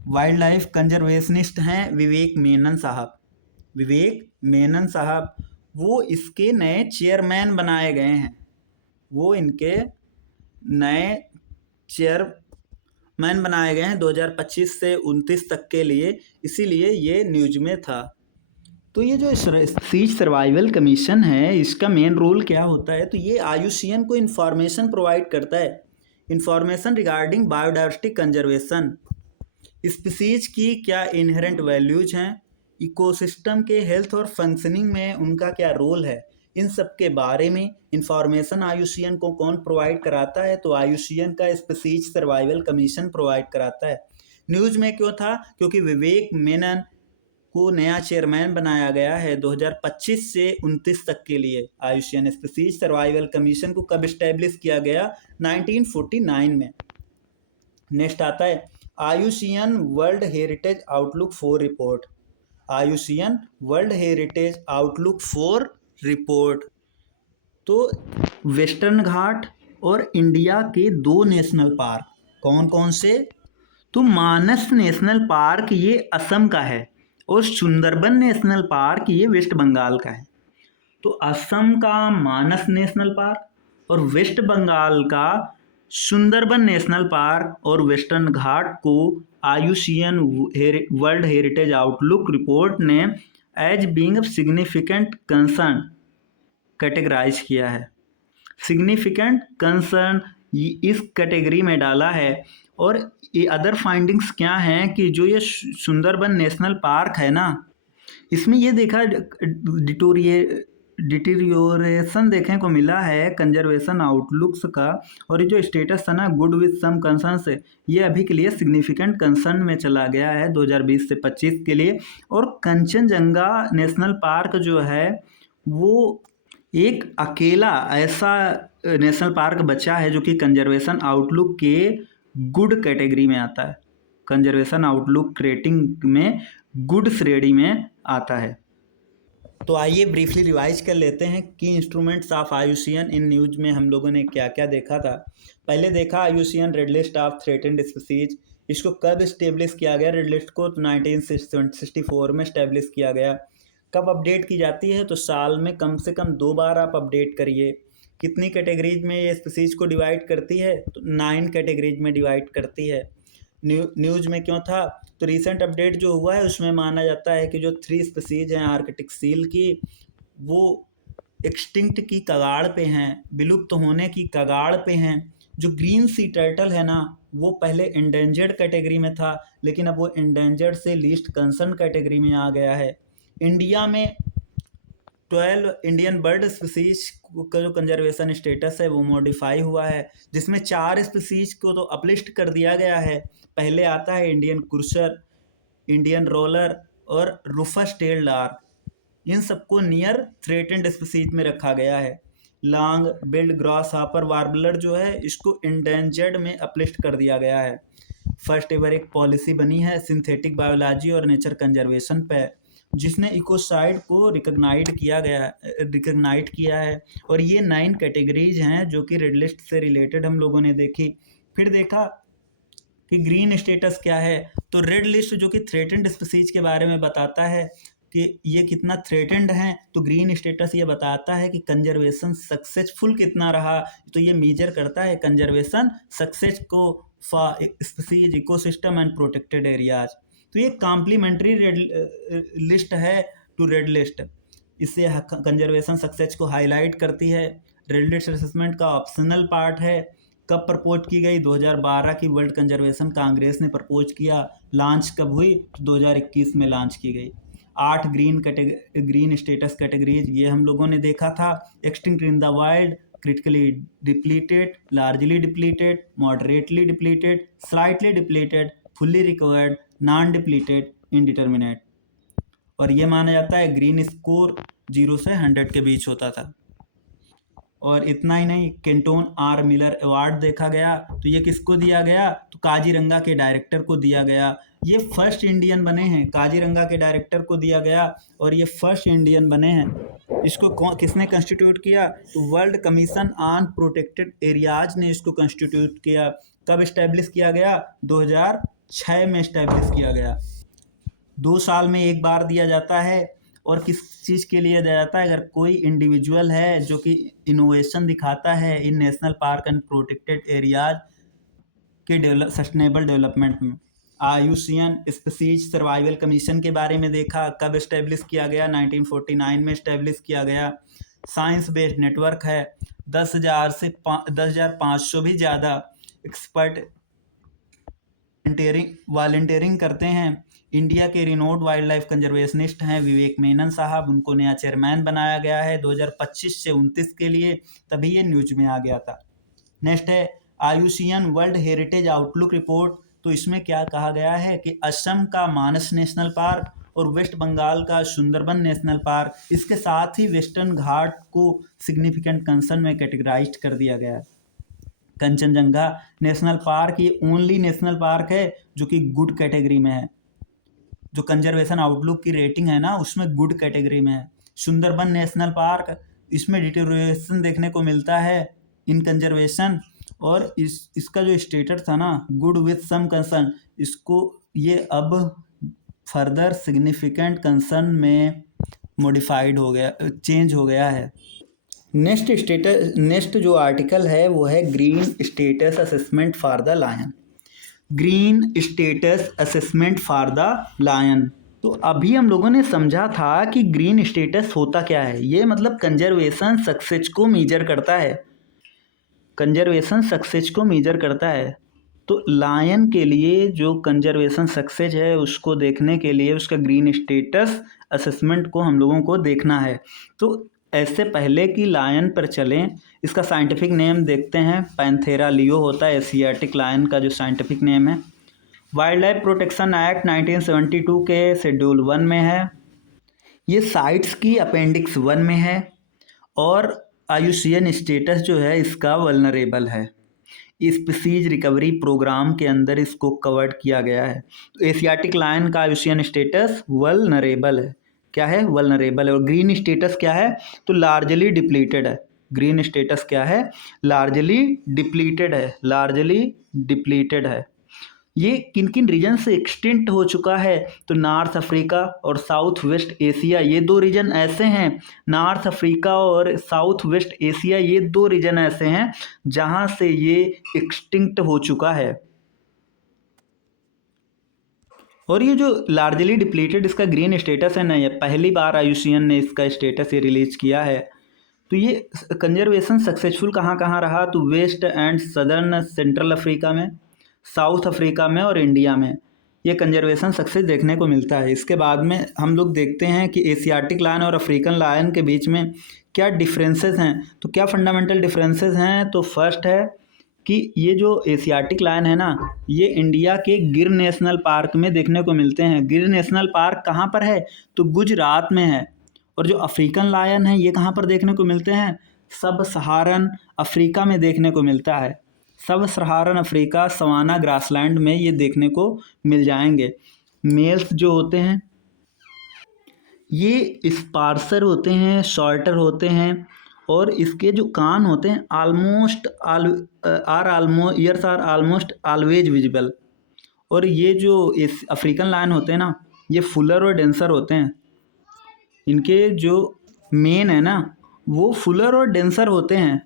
वाइल्ड लाइफ कंजर्वेशनिस्ट हैं विवेक मेनन साहब। वो इसके नए चेयरमैन बनाए गए हैं। 2025 से 29 तक के लिए, इसीलिए ये न्यूज में था। तो ये जो स्पीसीज सर्वाइवल कमीशन है, इसका मेन रोल क्या होता है? तो ये आयुषियन को इंफॉर्मेशन प्रोवाइड करता है, information regarding biodiversity conservation, species की क्या इनहेरेंट वैल्यूज हैं, इकोसिस्टम के हेल्थ और फंक्शनिंग में उनका क्या रोल है, इन सब के बारे में इंफॉर्मेशन आयुषियन को कौन प्रोवाइड कराता है? तो आयुषियन का स्पीसीज सर्वाइवल कमीशन प्रोवाइड कराता है। न्यूज़ में क्यों था? क्योंकि विवेक मेनन को नया चेयरमैन बनाया गया है 2025 से 29 तक के लिए। आयुषियन स्पीसीज सर्वाइवल कमीशन को कब इस्टेब्लिश किया गया? 1949 में। नेक्स्ट आता है IUCN world heritage outlook 4 report. IUCN world heritage outlook 4 report. तो वेस्टर्न घाट और इंडिया के 2 नेशनल पार्क कौन कौन से? तो मानस नेशनल पार्क ये असम का है और सुंदरबन नेशनल पार्क ये वेस्ट बंगाल का है। तो असम का मानस नेशनल पार्क और वेस्ट बंगाल का सुंदरबन नेशनल पार्क और वेस्टर्न घाट को IUCN world heritage outlook report ने as being significant concern categorise किया है। सिग्निफिकेंट कंसर्न इस कैटेगरी में डाला है। और ये अदर फाइंडिंग्स क्या हैं कि जो ये सुंदरबन नेशनल पार्क है ना, इसमें ये देखा डिटीरियोरेशन देखने को मिला है कंजर्वेशन आउटलुक्स का। और ये जो स्टेटस था ना गुड विथ सम कंसर्न से, ये अभी के लिए सिग्निफिकेंट कंसर्न में चला गया है 2020 से 25 के लिए। और कंचनजंगा नेशनल पार्क जो है वो एक अकेला ऐसा नेशनल पार्क बचा है जो कि कंजर्वेशन आउटलुक के गुड कैटेगरी में आता है। कंजर्वेशन आउटलुक रेटिंग में गुड श्रेणी में आता है। तो आइए ब्रीफली रिवाइज कर लेते हैं कि इंस्ट्रूमेंट्स ऑफ आयुषियन इन न्यूज में हम लोगों ने क्या क्या देखा था। पहले देखा IUCN red list of threatened species. इसको कब इस्टेब्लिश किया गया? रेड लिस्ट को 1964 में इस्टेब्लिश किया गया। कब अपडेट की जाती है? तो साल में कम से कम 2 बार आप अपडेट करिए। कितनी कैटेगरीज में ये स्पीसीज को डिवाइड करती है? तो 9 कैटेगरीज में डिवाइड करती है। न्यूज में क्यों था? तो रीसेंट अपडेट जो हुआ है उसमें माना जाता है कि जो 3 स्पीसीज हैं आर्कटिक सील की, वो एक्सटिंक्ट की कगार पे हैं, विलुप्त होने की कगार पे हैं। जो ग्रीन सी टर्टल है ना, वो पहले इंडेंजर्ड कैटेगरी में था, लेकिन अब वो इंडेंजर्ड से लीस्ट कंसर्न कैटेगरी में आ गया है। इंडिया में 12 इंडियन बर्ड स्पीसीज का जो कंजर्वेशन स्टेटस है वो मॉडिफाई हुआ है, जिसमें 4 स्पीसीज को तो अपलिस्ट कर दिया गया है। पहले आता है इंडियन कुर्सर, इंडियन रोलर और रूफस टेल डार्क। इन सबको नियर थ्रेटेंड स्पीसीज में रखा गया है। Long build grass hopper warbler जो है इसको इंडेंजर्ड में अपलिस्ट कर दिया गया है। फर्स्ट एवर एक पॉलिसी बनी है सिंथेटिक बायोलॉजी और नेचर कंजर्वेशन पे, जिसने इकोसाइड को रिकग्नाइज किया है। और ये 9 कैटेगरीज हैं जो कि रेड लिस्ट से रिलेटेड हम लोगों ने देखी। फिर देखा कि ग्रीन स्टेटस क्या है। तो रेड लिस्ट जो कि थ्रेटेंड स्पीसीज के बारे में बताता है कि ये कितना थ्रेटेंड हैं, तो ग्रीन स्टेटस ये बताता है कि कंजर्वेशन सक्सेसफुल कितना रहा। तो ये मेजर करता है कंजर्वेशन सक्सेस को for species ecosystem and protected areas. तो ये कॉम्प्लीमेंट्री रेड लिस्ट है टू रेड लिस्ट। इससे कंजर्वेशन सक्सेस को हाईलाइट करती है। रेड लिस्ट असेसमेंट का ऑप्शनल पार्ट है। कब प्रपोज की गई? 2012 की वर्ल्ड कंजर्वेशन कांग्रेस ने प्रपोज किया। लॉन्च कब हुई? तो 2021 में लॉन्च की गई। 8 ग्रीन स्टेटस कैटेगरीज ये हम लोगों ने देखा था। Extinct in the wild, critically depleted, largely depleted, moderately depleted, slightly depleted, fully recovered, non depleted, indeterminate. और ये माना जाता है ग्रीन स्कोर 0 से 100 के बीच होता था। और इतना ही नहीं, केंटोन आर मिलर अवार्ड देखा गया। तो ये किसको दिया गया? तो काजीरंगा के डायरेक्टर को दिया गया। ये फर्स्ट इंडियन बने हैं, काजीरंगा के डायरेक्टर को दिया गया और ये फर्स्ट इंडियन बने हैं। इसको किसने कंस्टिट्यूट किया? तो world commission on protected areas ने इसको कंस्टिट्यूट किया। कब इस्टेब्लिश किया गया? 2006 में इस्टेब्लिश किया गया। 2 साल में एक बार दिया जाता है। और किस चीज़ के लिए दिया जाता है? अगर कोई इंडिविजुअल है जो कि इनोवेशन दिखाता है in national park and protected areas के सस्टेनेबल डेवलपमेंट में। आयुषियन स्पीसीज सर्वाइवल कमीशन के बारे में देखा। कब इस्टेब्लिश किया गया? 1949 में इस्टेब्लिश किया गया। साइंस बेस्ड नेटवर्क है। 10,000 से 10,500 भी ज़्यादा एक्सपर्ट वॉलंटियरिंग करते हैं। इंडिया के रिनोड वाइल्ड लाइफ कंजर्वेशनिस्ट हैं विवेक मेनन साहब, उनको नया चेयरमैन बनाया गया है 2025 से 29 के लिए, तभी ये न्यूज में आ गया था। नेक्स्ट है IUCN world heritage outlook report. तो इसमें क्या कहा गया है कि असम का मानस नेशनल पार्क और वेस्ट बंगाल का सुंदरबन नेशनल पार्क, इसके साथ ही वेस्टर्न घाट को सिग्निफिकेंट कंसर्न में कैटेगराइज कर दिया गया है। कंचनजंगा नेशनल पार्क ये ओनली नेशनल पार्क है जो कि गुड कैटेगरी में है, जो कंजर्वेशन आउटलुक की रेटिंग है ना उसमें गुड कैटेगरी में है। सुंदरबन नेशनल पार्क, इसमें डिटेरियोरेशन देखने को मिलता है इन कंजर्वेशन, और इसका जो स्टेटस था ना गुड विथ सम कंसर्न, इसको ये अब फर्दर सिग्निफिकेंट कंसर्न में मॉडिफाइड हो गया, चेंज हो गया है। नेक्स्ट जो आर्टिकल है वो है green status assessment for the lion. Green status assessment for the lion, तो अभी हम लोगों ने समझा था कि ग्रीन स्टेटस होता क्या है। ये मतलब कंजर्वेशन सक्सेस को मेजर करता है, कंजर्वेशन सक्सेस को मेजर करता है। तो लायन के लिए जो कंजर्वेशन सक्सेस है उसको देखने के लिए उसका ग्रीन स्टेटस असेसमेंट को हम लोगों को देखना है। तो ऐसे पहले कि लायन पर चलें, इसका साइंटिफिक नेम देखते हैं। पैंथेरा लियो होता है एशियाटिक लायन का जो साइंटिफिक नेम है। वाइल्ड लाइफ प्रोटेक्शन एक्ट 1972 के शेड्यूल 1 में है। ये साइट्स की अपेंडिक्स 1 में है, और आयुसीएन स्टेटस जो है इसका वल्नरेबल है। स्पीसीज रिकवरी प्रोग्राम के अंदर इसको कवर्ड किया गया है। तो एशियाटिक लायन का आयुसीएन स्टेटस वल्नरेबल है। क्या है? वल्नरेबल है। और ग्रीन स्टेटस क्या है? तो लार्जली डिप्लीटेड है। ग्रीन स्टेटस क्या है? लार्जली डिप्लीटेड है, लार्जली डिप्लीटेड है। ये किन किन रीजन से एक्सटिंक्ट हो चुका है? तो नॉर्थ अफ्रीका और साउथ वेस्ट एशिया, ये दो रीजन ऐसे हैं। नॉर्थ अफ्रीका और साउथ वेस्ट एशिया ये दो रीजन ऐसे हैं जहां से ये एक्सटिंक्ट हो चुका है। और ये जो लार्जली डिप्लीटेड इसका ग्रीन स्टेटस है ना, ये पहली बार आयुसीएन ने इसका स्टेटस ये रिलीज किया है। तो ये कंजर्वेशन सक्सेसफुल कहाँ कहाँ रहा? तो west and southern central Africa में, साउथ अफ्रीका में और इंडिया में ये कंजर्वेशन सक्सेस देखने को मिलता है। इसके बाद में हम लोग देखते हैं कि एशियाटिक लायन और अफ्रीकन लायन के बीच में क्या डिफरेंसेस हैं। तो क्या फंडामेंटल डिफरेंसेस हैं? तो फर्स्ट है कि ये जो एशियाटिक लायन है ना, ये इंडिया के गिर नेशनल पार्क में देखने को मिलते हैं। गिर नेशनल पार्क कहाँ पर है? तो गुजरात में है। और जो अफ्रीकन लायन है ये कहाँ पर देखने को मिलते हैं? सब सहारन अफ्रीका में देखने को मिलता है। सब सहारन अफ्रीका सवाना ग्रासलैंड में ये देखने को मिल जाएंगे। मेल्स जो होते हैं ये स्पार्सर होते हैं, शॉर्टर होते हैं, और इसके जो कान होते हैं ears are almost always visible. और ये जो इस अफ्रीकन लायन होते हैं ना, ये फुलर और डेंसर होते हैं। इनके जो मेन है ना वो फुलर और डेंसर होते हैं,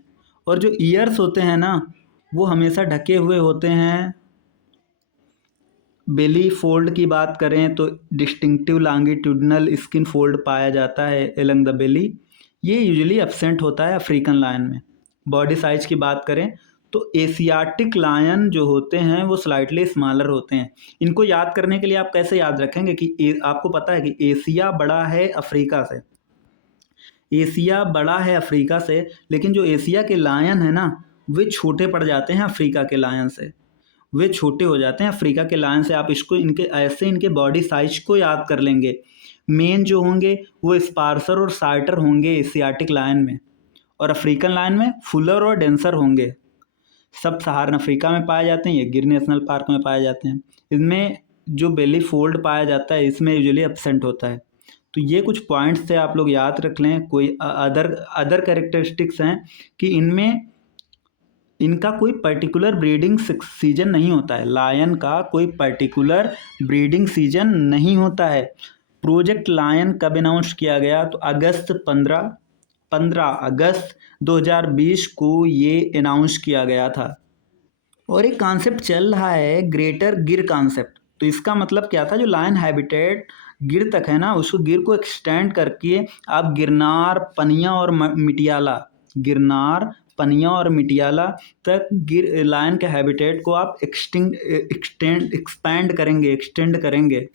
और जो ईयर्स होते हैं ना वो हमेशा ढके हुए होते हैं। बेली फोल्ड की बात करें तो डिस्टिंक्टिव लॉन्गिट्यूडनल स्किन फोल्ड पाया जाता है एलंग द बेली, ये यूजुअली एब्सेंट होता है अफ्रीकन लायन में। बॉडी साइज की बात करें तो एशियाटिक लायन जो होते हैं वो स्लाइटली स्मॉलर होते हैं। इनको याद करने के लिए आप कैसे याद रखेंगे कि आपको पता है कि एशिया बड़ा है अफ्रीका से, एशिया बड़ा है अफ्रीका से, लेकिन जो एशिया के लायन है ना वे छोटे पड़ जाते हैं अफ्रीका के लायन से, वे छोटे हो जाते हैं अफ्रीका के लायन से। आप इसको इनके बॉडी साइज को याद कर लेंगे। मेन जो होंगे वो स्पार्सर और सार्टर होंगे एशियाटिक लायन में, और अफ्रीकन लायन में फुलर और डेंसर होंगे। सब सहारन अफ्रीका में पाए जाते हैं, ये गिर नेशनल पार्क में पाए जाते हैं। इनमें जो बेली फोल्ड पाया जाता है इसमें यूजुअली एब्सेंट होता है। तो ये कुछ पॉइंट्स थे, आप लोग याद रख लें। कोई अदर कैरेक्टरिस्टिक्स हैं कि इनमें इनका कोई पर्टिकुलर ब्रीडिंग सीजन नहीं होता है। लायन का कोई पर्टिकुलर ब्रीडिंग सीजन नहीं होता है। प्रोजेक्ट लायन कब अनाउंस किया गया? तो 15 अगस्त 2020 को ये अनाउंस किया गया था। और एक कॉन्सेप्ट चल रहा है ग्रेटर गिर कॉन्सेप्ट। तो इसका मतलब क्या था? जो लायन हैबिटेट गिर तक है ना, उसको गिर को एक्सटेंड करके आप गिरनार, पनिया और मिटियाला, गिरनार, पनिया और मिटियाला तक गिर लायन के हैबिटेट को आप एक्सपेंड करेंगे।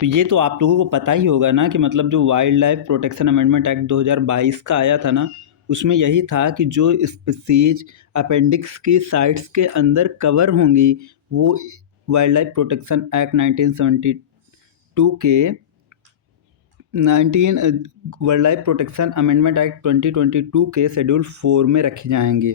तो ये तो आप लोगों को पता ही होगा ना कि मतलब जो wild life protection amendment act 2022 का आया था ना, उसमें यही था कि जो स्पीसीज अपेंडिक्स की साइट्स के अंदर कवर होंगी वो वाइल्ड लाइफ प्रोटेक्शन एक्ट 1972 के world life protection amendment act 2022 के शेड्यूल 4 में रखे जाएंगे।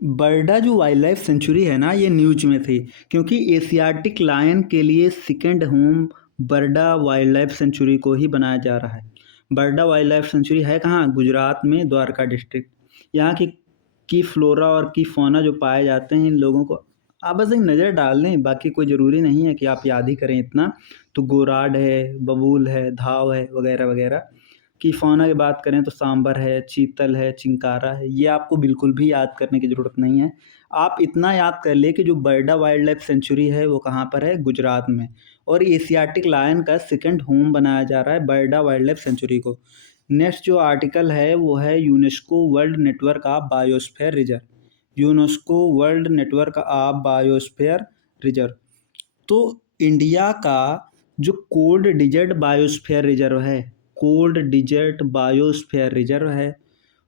बर्डा जो वाइल्ड लाइफ सेंचुरी है ना, ये न्यूज में थी क्योंकि एशियाटिक लायन के लिए second home Barda wildlife sanctuary को ही बनाया जा रहा है। बर्डा वाइल्ड लाइफ सेंचुरी है कहाँ? गुजरात में, द्वारका डिस्ट्रिक्ट। यहाँ की फ्लोरा और की फौना जो पाए जाते हैं, इन लोगों को आप बस एक नज़र डाल लें, बाकी कोई ज़रूरी नहीं है कि आप याद ही करें इतना। तो गोराड है, बबूल है, धाव है, वगैरह वगैरह। की फौना की बात करें तो सांबर है, चीतल है, चिंकारा है। ये आपको बिल्कुल भी याद करने की ज़रूरत नहीं है। आप इतना याद कर ले कि जो बर्डा वाइल्ड लाइफ सेंचुरी है वो कहाँ पर है? गुजरात में। और एशियाटिक लायन का सेकंड होम बनाया जा रहा है बर्डा वाइल्ड लाइफ सेंचुरी को। नेक्स्ट जो आर्टिकल है वो है UNESCO world network of biosphere reserve. UNESCO world network of biosphere reserve. तो इंडिया का जो कोल्ड डिजर्ट बायोस्फीयर रिजर्व है, कोल्ड डिजर्ट बायोस्फीयर रिजर्व है,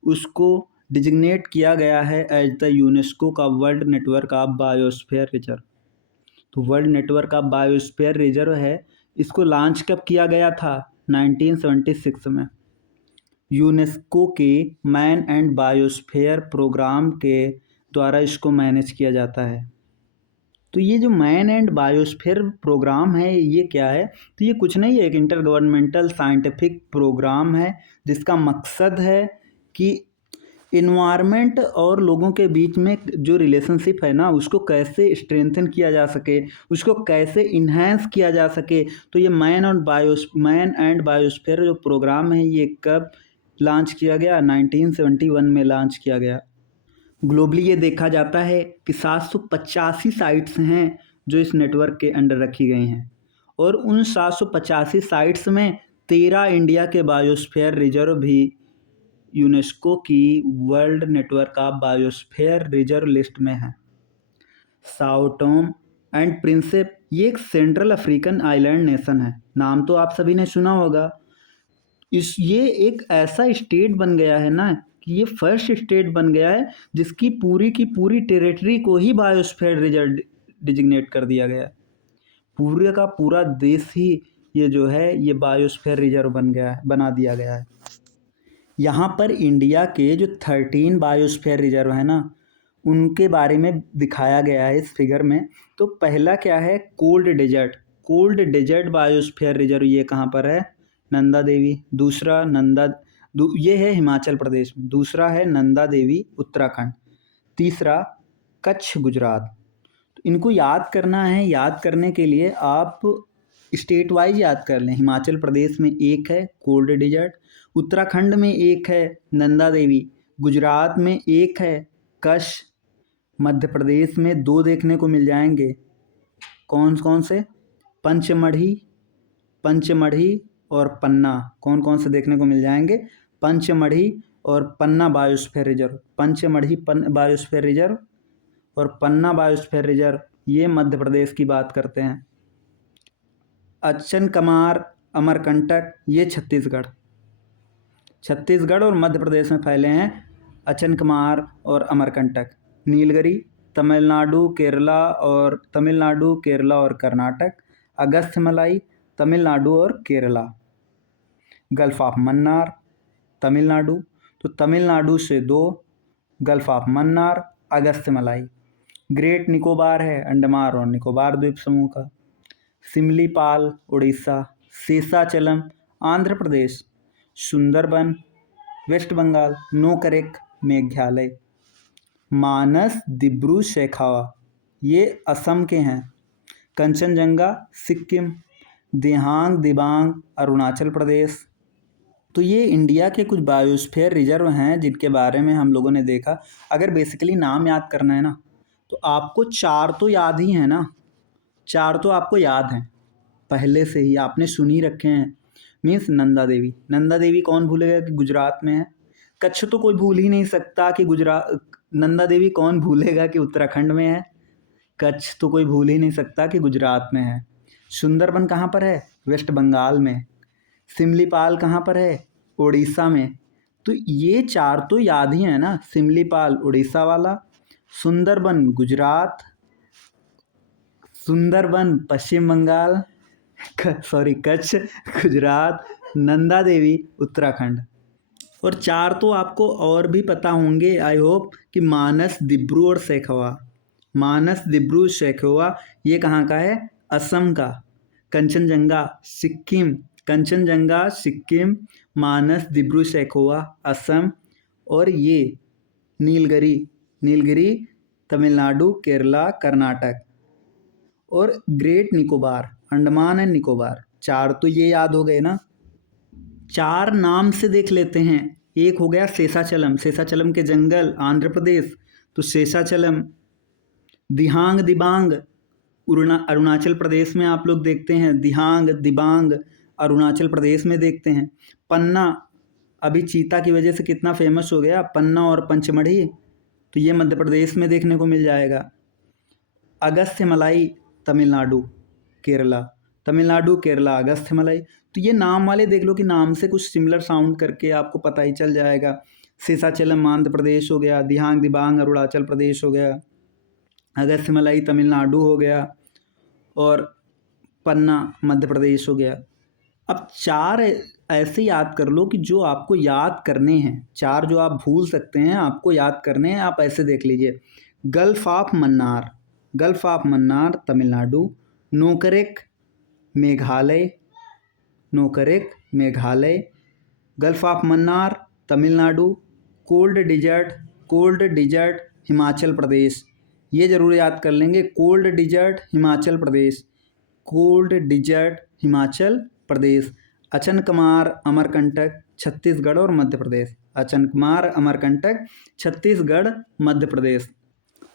उसको डिजिग्नेट किया गया है एज द यूनेस्को का world network of biosphere reserve. तो world network of biosphere reserve है, इसको लॉन्च कब किया गया था? 1976 में। यूनेस्को के मैन एंड बायोस्फीयर प्रोग्राम के द्वारा इसको मैनेज किया जाता है। तो ये जो मैन एंड बायोस्फीयर प्रोग्राम है, ये क्या है? तो ये कुछ नहीं है, एक इंटर गवर्नमेंटल साइंटिफिक प्रोग्राम है जिसका मकसद है कि इन्वायरमेंट और लोगों के बीच में जो रिलेशनशिप है ना, उसको कैसे स्ट्रेंथन किया जा सके, उसको कैसे इन्हेंस किया जा सके। तो ये मैन एंड बायोस्फीयर जो प्रोग्राम है, ये कब लॉन्च किया गया? 1971 में लॉन्च किया गया। ग्लोबली ये देखा जाता है कि 785 साइट्स हैं जो इस नेटवर्क के अंडर रखी गई हैं, और उन 785 साइट्स में 13 इंडिया के बायोस्फीयर रिजर्व भी यूनेस्को की world network of biosphere reserve list में है। साओ टोम एंड प्रिंसिप, ये एक सेंट्रल अफ्रीकन आइलैंड नेशन है, नाम तो आप सभी ने सुना होगा। ये एक ऐसा स्टेट बन गया है ना कि ये फर्स्ट स्टेट बन गया है जिसकी पूरी टेरिटरी को ही बायोस्फीयर रिजर्व डिजिग्नेट कर दिया गया है। पूरे का पूरा देश ही ये जो है ये बायोस्फीयर रिजर्व बना दिया गया है। यहाँ पर इंडिया के जो 13 बायोस्फीयर रिजर्व है ना, उनके बारे में दिखाया गया है इस फिगर में। तो पहला क्या है? कोल्ड डेजर्ट बायोस्फीयर रिजर्व, ये कहाँ पर है? नंदा देवी। दूसरा ये है हिमाचल प्रदेश में। दूसरा है नंदा देवी उत्तराखंड। तीसरा कच्छ गुजरात। तो इनको याद करना है। याद करने के लिए आप स्टेट वाइज याद कर लें। हिमाचल प्रदेश में एक है कोल्ड डिजर्ट, उत्तराखंड में एक है नंदा देवी, गुजरात में एक है कच्छ, मध्य प्रदेश में 2 देखने को मिल जाएंगे। कौन कौन से? पंचमढ़ी और पन्ना। कौन कौन से देखने को मिल जाएंगे? पंचमढ़ी और Panna biosphere reserve. Pachmarhi biosphere reserve और पन्ना बायोस्फीयर रिजर्व, ये मध्य प्रदेश की बात करते हैं। अचनकमार, अमरकंटक, ये छत्तीसगढ़ और मध्य प्रदेश में फैले हैं अचनकमार और अमरकंटक। नीलगिरी तमिलनाडु, केरला और कर्नाटक। अगस्थ्यमलाई तमिलनाडु और केरला। गल्फ ऑफ मन्नार तमिलनाडु, तो तमिलनाडु से 2, gulf of Mannar, Agasthyamalai. Great Nicobar है अंडमान और निकोबार द्वीप समूह का। सिमलीपाल उड़ीसा, शेषाचलम आंध्र प्रदेश, सुंदरबन वेस्ट बंगाल, नोकरेक मेघालय, मानस दिब्रू शेखावा ये असम के हैं, कंचनजंगा सिक्किम, दिहांग दिबांग अरुणाचल प्रदेश। तो ये इंडिया के कुछ बायोस्फीयर रिजर्व हैं जिनके बारे में हम लोगों ने देखा। अगर बेसिकली नाम याद करना है ना, तो आपको 4 तो याद ही हैं ना, 4 तो आपको याद हैं, पहले से ही आपने सुन ही रखे हैं। मीन्स नंदा देवी कौन भूलेगा कि गुजरात में है। कच्छ तो कोई भूल ही नहीं सकता कि नंदा देवी कौन भूलेगा कि उत्तराखंड में है। कच्छ तो कोई भूल ही नहीं सकता कि गुजरात में है। सुंदरबन कहाँ पर है? वेस्ट बंगाल में। सिमलीपाल कहाँ पर है? उड़ीसा में। तो ये 4 तो याद ही है ना, सिमलीपाल उड़ीसा वाला, सुंदरबन गुजरात, सुंदरबन पश्चिम बंगाल, कच्छ गुजरात नंदा देवी उत्तराखंड। और 4 तो आपको और भी पता होंगे आई होप, कि मानस, दिब्रू और सैखोवा। मानस, दिब्रू, सैखोवा ये कहाँ का है? असम का। कंचनजंगा सिक्किम, कंचनजंगा सिक्किम, मानस, दिब्रू, सैखोवा असम, और ये नीलगिरी, नीलगिरी तमिलनाडु, केरला, कर्नाटक, और ग्रेट निकोबार अंडमान एंड निकोबार। 4 तो ये याद हो गए ना। 4 नाम से देख लेते हैं। एक हो गया शेषाचलम, शेषाचलम के जंगल आंध्र प्रदेश, तो शेषाचलम। दिहांग दिबांग अरुणाचल प्रदेश में आप लोग देखते हैं, दिहांग दिबांग अरुणाचल प्रदेश में देखते हैं। पन्ना अभी चीता की वजह से कितना फेमस हो गया, पन्ना और पंचमढ़ी, तो ये मध्य प्रदेश में देखने को मिल जाएगा। अगस्त्य मलाई तमिलनाडु, केरला, तमिलनाडु केरला अगस्त्य मलाई। तो ये नाम वाले देख लो कि नाम से कुछ सिमिलर साउंड करके आपको पता ही चल जाएगा। शेषाचलम आंध्र प्रदेश हो गया, दिहांग दिबांग अरुणाचल प्रदेश हो गया, अगस्त्य मलाई तमिलनाडु हो गया, और पन्ना मध्य प्रदेश हो गया। अब 4 ऐसे याद कर लो कि जो आपको याद करने हैं। 4 जो आप भूल सकते हैं, आपको याद करने हैं, आप ऐसे देख लीजिए। Gulf of Mannar, gulf of Mannar Tamil Nadu, Nokrek Meghalaya, Nokrek Meghalaya, gulf of Mannar Tamil Nadu, cold desert, cold desert Himachal Pradesh, ये जरूर याद कर लेंगे। Cold desert Himachal Pradesh, cold desert Himachal Pradesh. Achanakmar Amarkantak Chhattisgarh और मध्य प्रदेश, अचनकमार अमरकंटक छत्तीसगढ़ मध्य प्रदेश।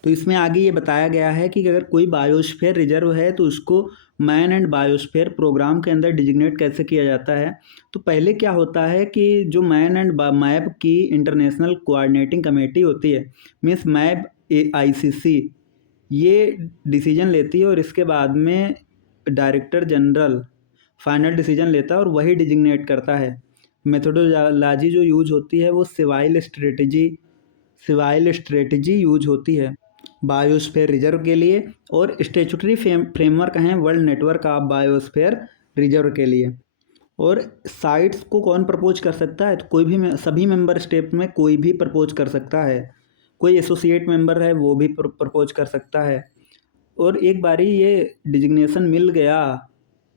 तो इसमें आगे ये बताया गया है कि अगर कोई बायोस्फीयर रिजर्व है तो उसको मैन एंड बायोस्फीयर प्रोग्राम के अंदर डिजिग्नेट कैसे किया जाता है। तो पहले क्या होता है कि जो मैन एंड मैप की इंटरनेशनल कोऑर्डिनेटिंग कमेटी होती है, मीन्स मैप ICC, ये डिसीजन लेती है और इसके बाद में डायरेक्टर जनरल फाइनल डिसीजन लेता है और वही डिजिग्नेट करता है। मेथोडोलॉजी जो यूज होती है वो सिवाइल स्ट्रेटजी यूज होती है बायोस्फीयर रिजर्व के लिए, और स्टैट्यूटरी फ्रेमवर्क हैं world network of biosphere reserve के लिए। और साइट्स को कौन प्रपोज कर सकता है? तो कोई भी, सभी मेंबर स्टेट में कोई भी प्रपोज कर सकता है, कोई एसोसिएट मेंबर है वो भी प्रपोज कर सकता है। और एक बारी ये डिजिग्नेशन मिल गया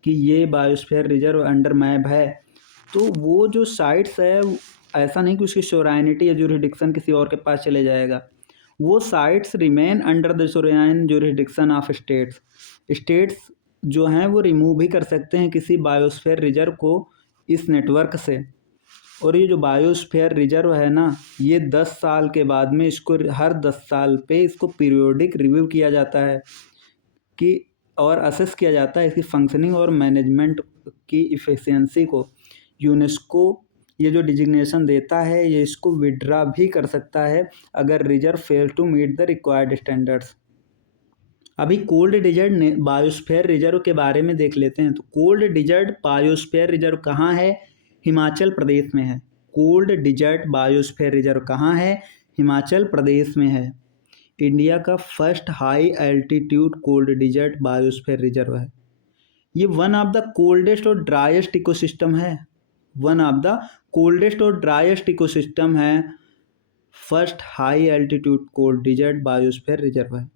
कि ये बायोस्फीयर रिजर्व अंडर मैप है, तो वो जो साइट्स है, ऐसा नहीं कि उसकी सोवरेनिटी या ज्यूरिसडिक्शन किसी और के पास चले जाएगा। वो sites remain under the sovereign jurisdiction of states. States जो हैं वो रिमूव भी कर सकते हैं किसी बायोस्फीयर रिजर्व को इस नेटवर्क से। और ये जो बायोस्फीयर रिजर्व है ना, ये 10 साल के बाद में इसको, हर 10 साल पे इसको पीरियोडिक रिव्यू किया जाता है कि, और असेस किया जाता है इसकी फंक्शनिंग और मैनेजमेंट की इफ़िशियंसी को। यूनेस्को ये जो डिजिग्नेशन देता है, ये इसको विड्रा भी कर सकता है अगर reserve fail to meet the required standards. अभी कोल्ड डिजर्ट बायोस्फीयर रिजर्व के बारे में देख लेते हैं। तो कोल्ड डिजर्ट बायोस्फीयर रिजर्व कहाँ है? हिमाचल प्रदेश में है। कोल्ड डिजर्ट बायोस्फीयर रिजर्व कहाँ है? हिमाचल प्रदेश में है। इंडिया का first high altitude cold desert biosphere reserve है। ये वन ऑफ द कोल्डेस्ट और ड्राइएस्ट इकोसिस्टम है, वन ऑफ द कोल्डेस्ट और ड्राइएस्ट इकोसिस्टम है। First high altitude cold desert biosphere reserve है।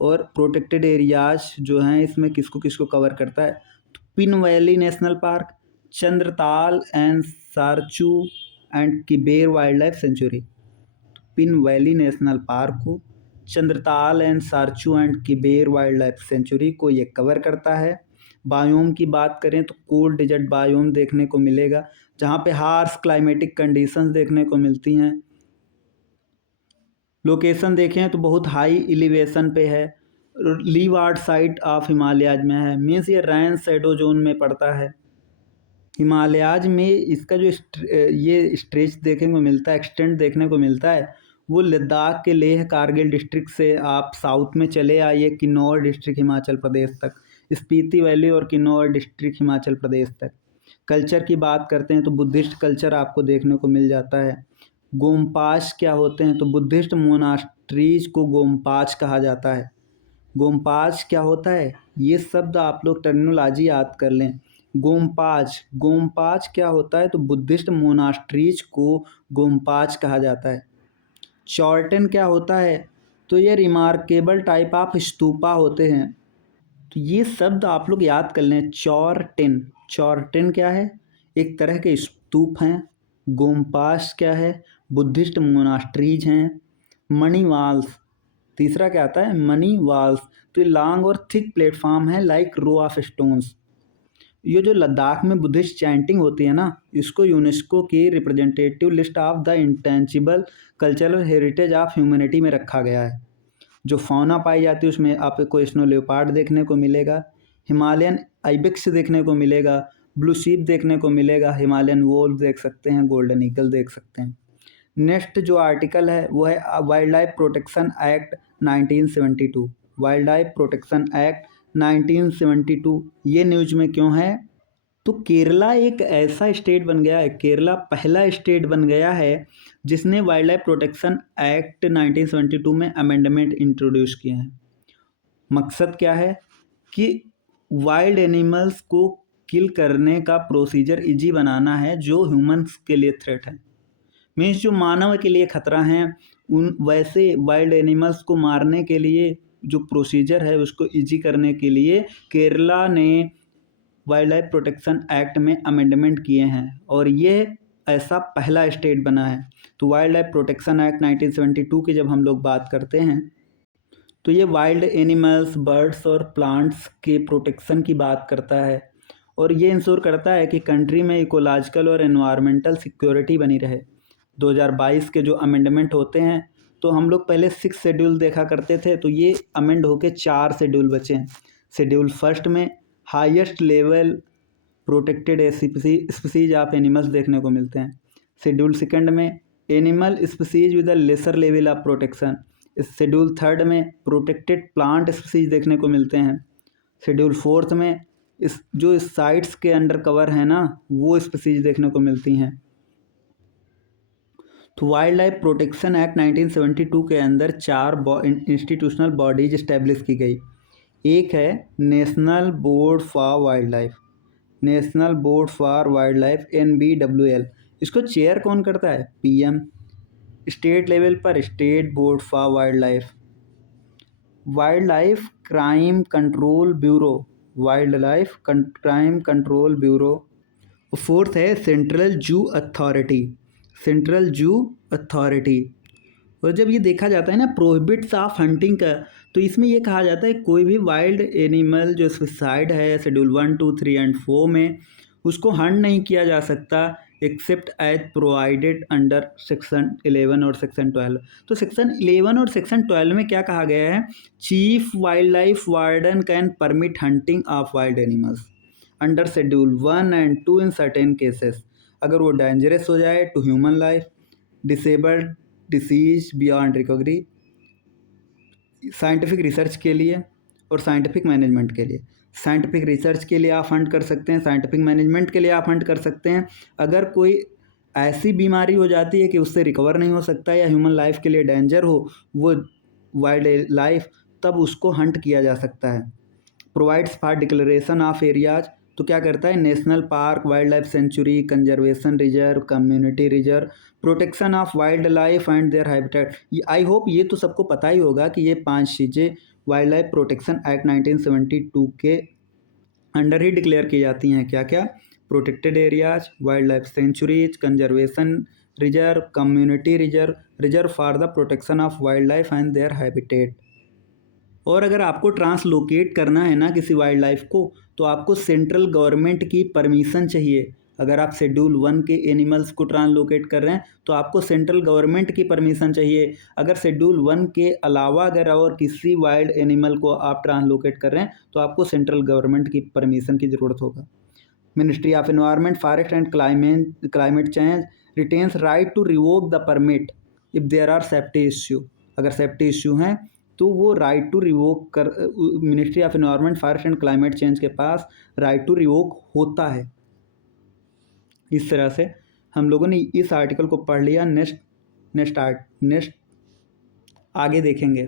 और प्रोटेक्टेड एरियाज जो हैं इसमें किसको किसको कवर करता है? तो Pin valley national park, Chandratal and Sarchu and Kibber wildlife sanctuary. तो पिन वैली नेशनल पार्क को, Chandratal and Sarchu and Kibber wildlife sanctuary को ये कवर करता है। बायोम की बात करें तो कोल्ड डिजर्ट बायोम देखने को मिलेगा, जहाँ पे हार्श क्लाइमेटिक कंडीशंस देखने को मिलती हैं। लोकेशन देखें तो बहुत हाई एलिवेशन पे है, लीवार्ड साइड ऑफ हिमालयाज में है, मीन्स ये रैन शैडो जोन में पड़ता है। हिमालयाज में इसका जो ये स्ट्रेच देखने को मिलता है, एक्सटेंड देखने को मिलता है, वो लद्दाख के लेह कारगिल डिस्ट्रिक्ट से आप साउथ में चले आइए किन्नौर डिस्ट्रिक्ट हिमाचल प्रदेश तक, स्पीति वैली और किन्नौर डिस्ट्रिक्ट हिमाचल प्रदेश तक। कल्चर की बात करते हैं तो बुद्धिस्ट कल्चर आपको देखने को मिल जाता है। गोम्पास क्या होते हैं? तो बुद्धिस्ट मोनास्ट्रीज को गोम्पास कहा जाता है। गोम्पास क्या होता है? ये शब्द आप लोग टर्मिनोलॉजी याद कर लें। गोम्पाज, गोम्पाज क्या होता है? तो बुद्धिस्ट मोनास्ट्रीज को गोम्पाज कहा जाता है। चॉर्टेन क्या होता है? तो ये रिमार्केबल टाइप ऑफ स्तूपा होते हैं। तो ये शब्द आप लोग याद कर लें, चॉर्टेन। चॉर्टेन क्या है? एक तरह के स्तूप हैं। गोम्पास क्या है? बुद्धिस्ट मोनास्ट्रीज हैं। मनी वॉल्स, तीसरा क्या आता है? Money walls. तो ये लॉन्ग और थिक प्लेटफॉर्म है लाइक रो ऑफ स्टोन्स। ये जो लद्दाख में बुद्धिस्ट चैंटिंग होती है ना, इसको यूनेस्को की representative list of the intangible cultural heritage of humanity में रखा गया है। जो फौना पाई जाती है उसमें आपको स्नो लेपर्ड देखने को मिलेगा, हिमालयन आइबेक्स देखने को मिलेगा, ब्लू शीप देखने को मिलेगा, हिमालयन वोल्व देख सकते हैं, गोल्डन ईगल देख सकते हैं। नेक्स्ट जो आर्टिकल है वो है wild life protection act 1972। Wild life protection act 1972 ये न्यूज में क्यों है? तो केरला एक ऐसा स्टेट बन गया है, केरला पहला स्टेट बन गया है जिसने वाइल्ड लाइफ प्रोटेक्शन एक्ट 1972 में अमेंडमेंट इंट्रोड्यूस किए हैं। मकसद क्या है? कि वाइल्ड एनिमल्स को किल करने का प्रोसीजर इजी बनाना है जो ह्यूमंस के लिए थ्रेट है। मीन्स जो मानव के लिए खतरा हैं, उन वैसे वाइल्ड एनिमल्स को मारने के लिए जो प्रोसीजर है उसको इजी करने के लिए केरला ने वाइल्ड लाइफ प्रोटेक्शन एक्ट में अमेंडमेंट किए हैं और ये ऐसा पहला स्टेट बना है। तो वाइल्ड लाइफ प्रोटेक्शन एक्ट 1972 की जब हम लोग बात करते हैं तो ये वाइल्ड एनिमल्स, बर्ड्स और प्लांट्स के प्रोटेक्शन की बात करता है और ये इंश्योर करता है कि कंट्री में इकोलॉजिकल और एनवायरमेंटल सिक्योरिटी बनी रहे। 2022 के जो अमेंडमेंट होते हैं तो हम लोग पहले 6 शेड्यूल देखा करते थे, तो ये अमेंड होके 4 शेड्यूल बचे हैं। शेड्यूल फर्स्ट में highest level protected species of animals देखने को मिलते हैं। शेड्यूल सेकंड में animal species with a lesser level of protection. इस शेड्यूल थर्ड में प्रोटेक्टेड प्लांट स्पीसीज देखने को मिलते हैं। शेड्यूल फोर्थ में इस जो इस साइट्स के अंडर कवर है ना वो स्पीसीज देखने को मिलती हैं। तो वाइल्ड लाइफ प्रोटेक्शन एक्ट 1972 के अंदर 4 इंस्टीट्यूशनल बॉडीज इस्टेब्लिश की गई। एक है national board for wildlife, national board for wildlife NBWL। इसको चेयर कौन करता है? PM। स्टेट लेवल पर state board for wildlife, wildlife crime control bureau, wildlife crime control bureau. Fourth है central zoo authority, central zoo authority. और जब ये देखा जाता है ना प्रोहिबिट्स ऑफ हंटिंग का, तो इसमें ये कहा जाता है कोई भी वाइल्ड एनिमल जो स्पेसिफाइड है शेड्यूल 1, 2, 3 एंड 4 में उसको हंट नहीं किया जा सकता except as provided under section 11 और सेक्शन 12। तो सेक्शन 11 और सेक्शन 12 में क्या कहा गया है? Chief wild life warden can permit hunting of wild animals under schedule 1 and 2 in certain cases, अगर वो डेंजरस हो जाए to human life, disabled, disease beyond recovery, scientific research के लिए और साइंटिफिक मैनेजमेंट के लिए। साइंटिफिक रिसर्च के लिए आप फंड कर सकते हैं, साइंटिफिक मैनेजमेंट के लिए आप फंड कर सकते हैं। अगर कोई ऐसी बीमारी हो जाती है कि उससे रिकवर नहीं हो सकता या ह्यूमन लाइफ के लिए डेंजर हो वो वाइल्ड लाइफ, तब उसको हंट किया जा सकता है। Provides for declaration of areas, तो क्या करता है? National park, wild life sanctuary, conservation reserve, community reserve, protection of wild life and their habitat. I hope ये तो सबको पता ही होगा कि ये 5 चीज़ें वाइल्ड लाइफ प्रोटेक्शन एक्ट 1972 के अंडर ही डिक्लेयर की जाती हैं। क्या क्या? Protected areas, wild life sanctuaries, conservation reserve, community reserve, reserve for the protection of wild life and their habitat. और अगर आपको ट्रांसलोकेट करना है ना किसी वाइल्ड लाइफ को, तो आपको सेंट्रल गवर्नमेंट की परमिशन चाहिए। अगर आप शेड्यूल 1 के एनिमल्स को ट्रांसलोकेट कर रहे हैं तो आपको सेंट्रल गवर्नमेंट की परमिशन चाहिए। अगर शेड्यूल 1 के अलावा अगर और किसी वाइल्ड एनिमल को आप ट्रांसलोकेट कर रहे हैं तो आपको सेंट्रल गवर्नमेंट की परमिशन की ज़रूरत होगा। Ministry of environment, forest and climate change retains right to revoke the permit if there are safety issue. अगर सेफ्टी इश्यू हैं तो वो राइट टू रिवोक कर, ministry of environment, forest and climate change के पास राइट टू रिवोक होता है। इस तरह से हम लोगों ने इस आर्टिकल को पढ़ लिया। नेक्स्ट आगे देखेंगे।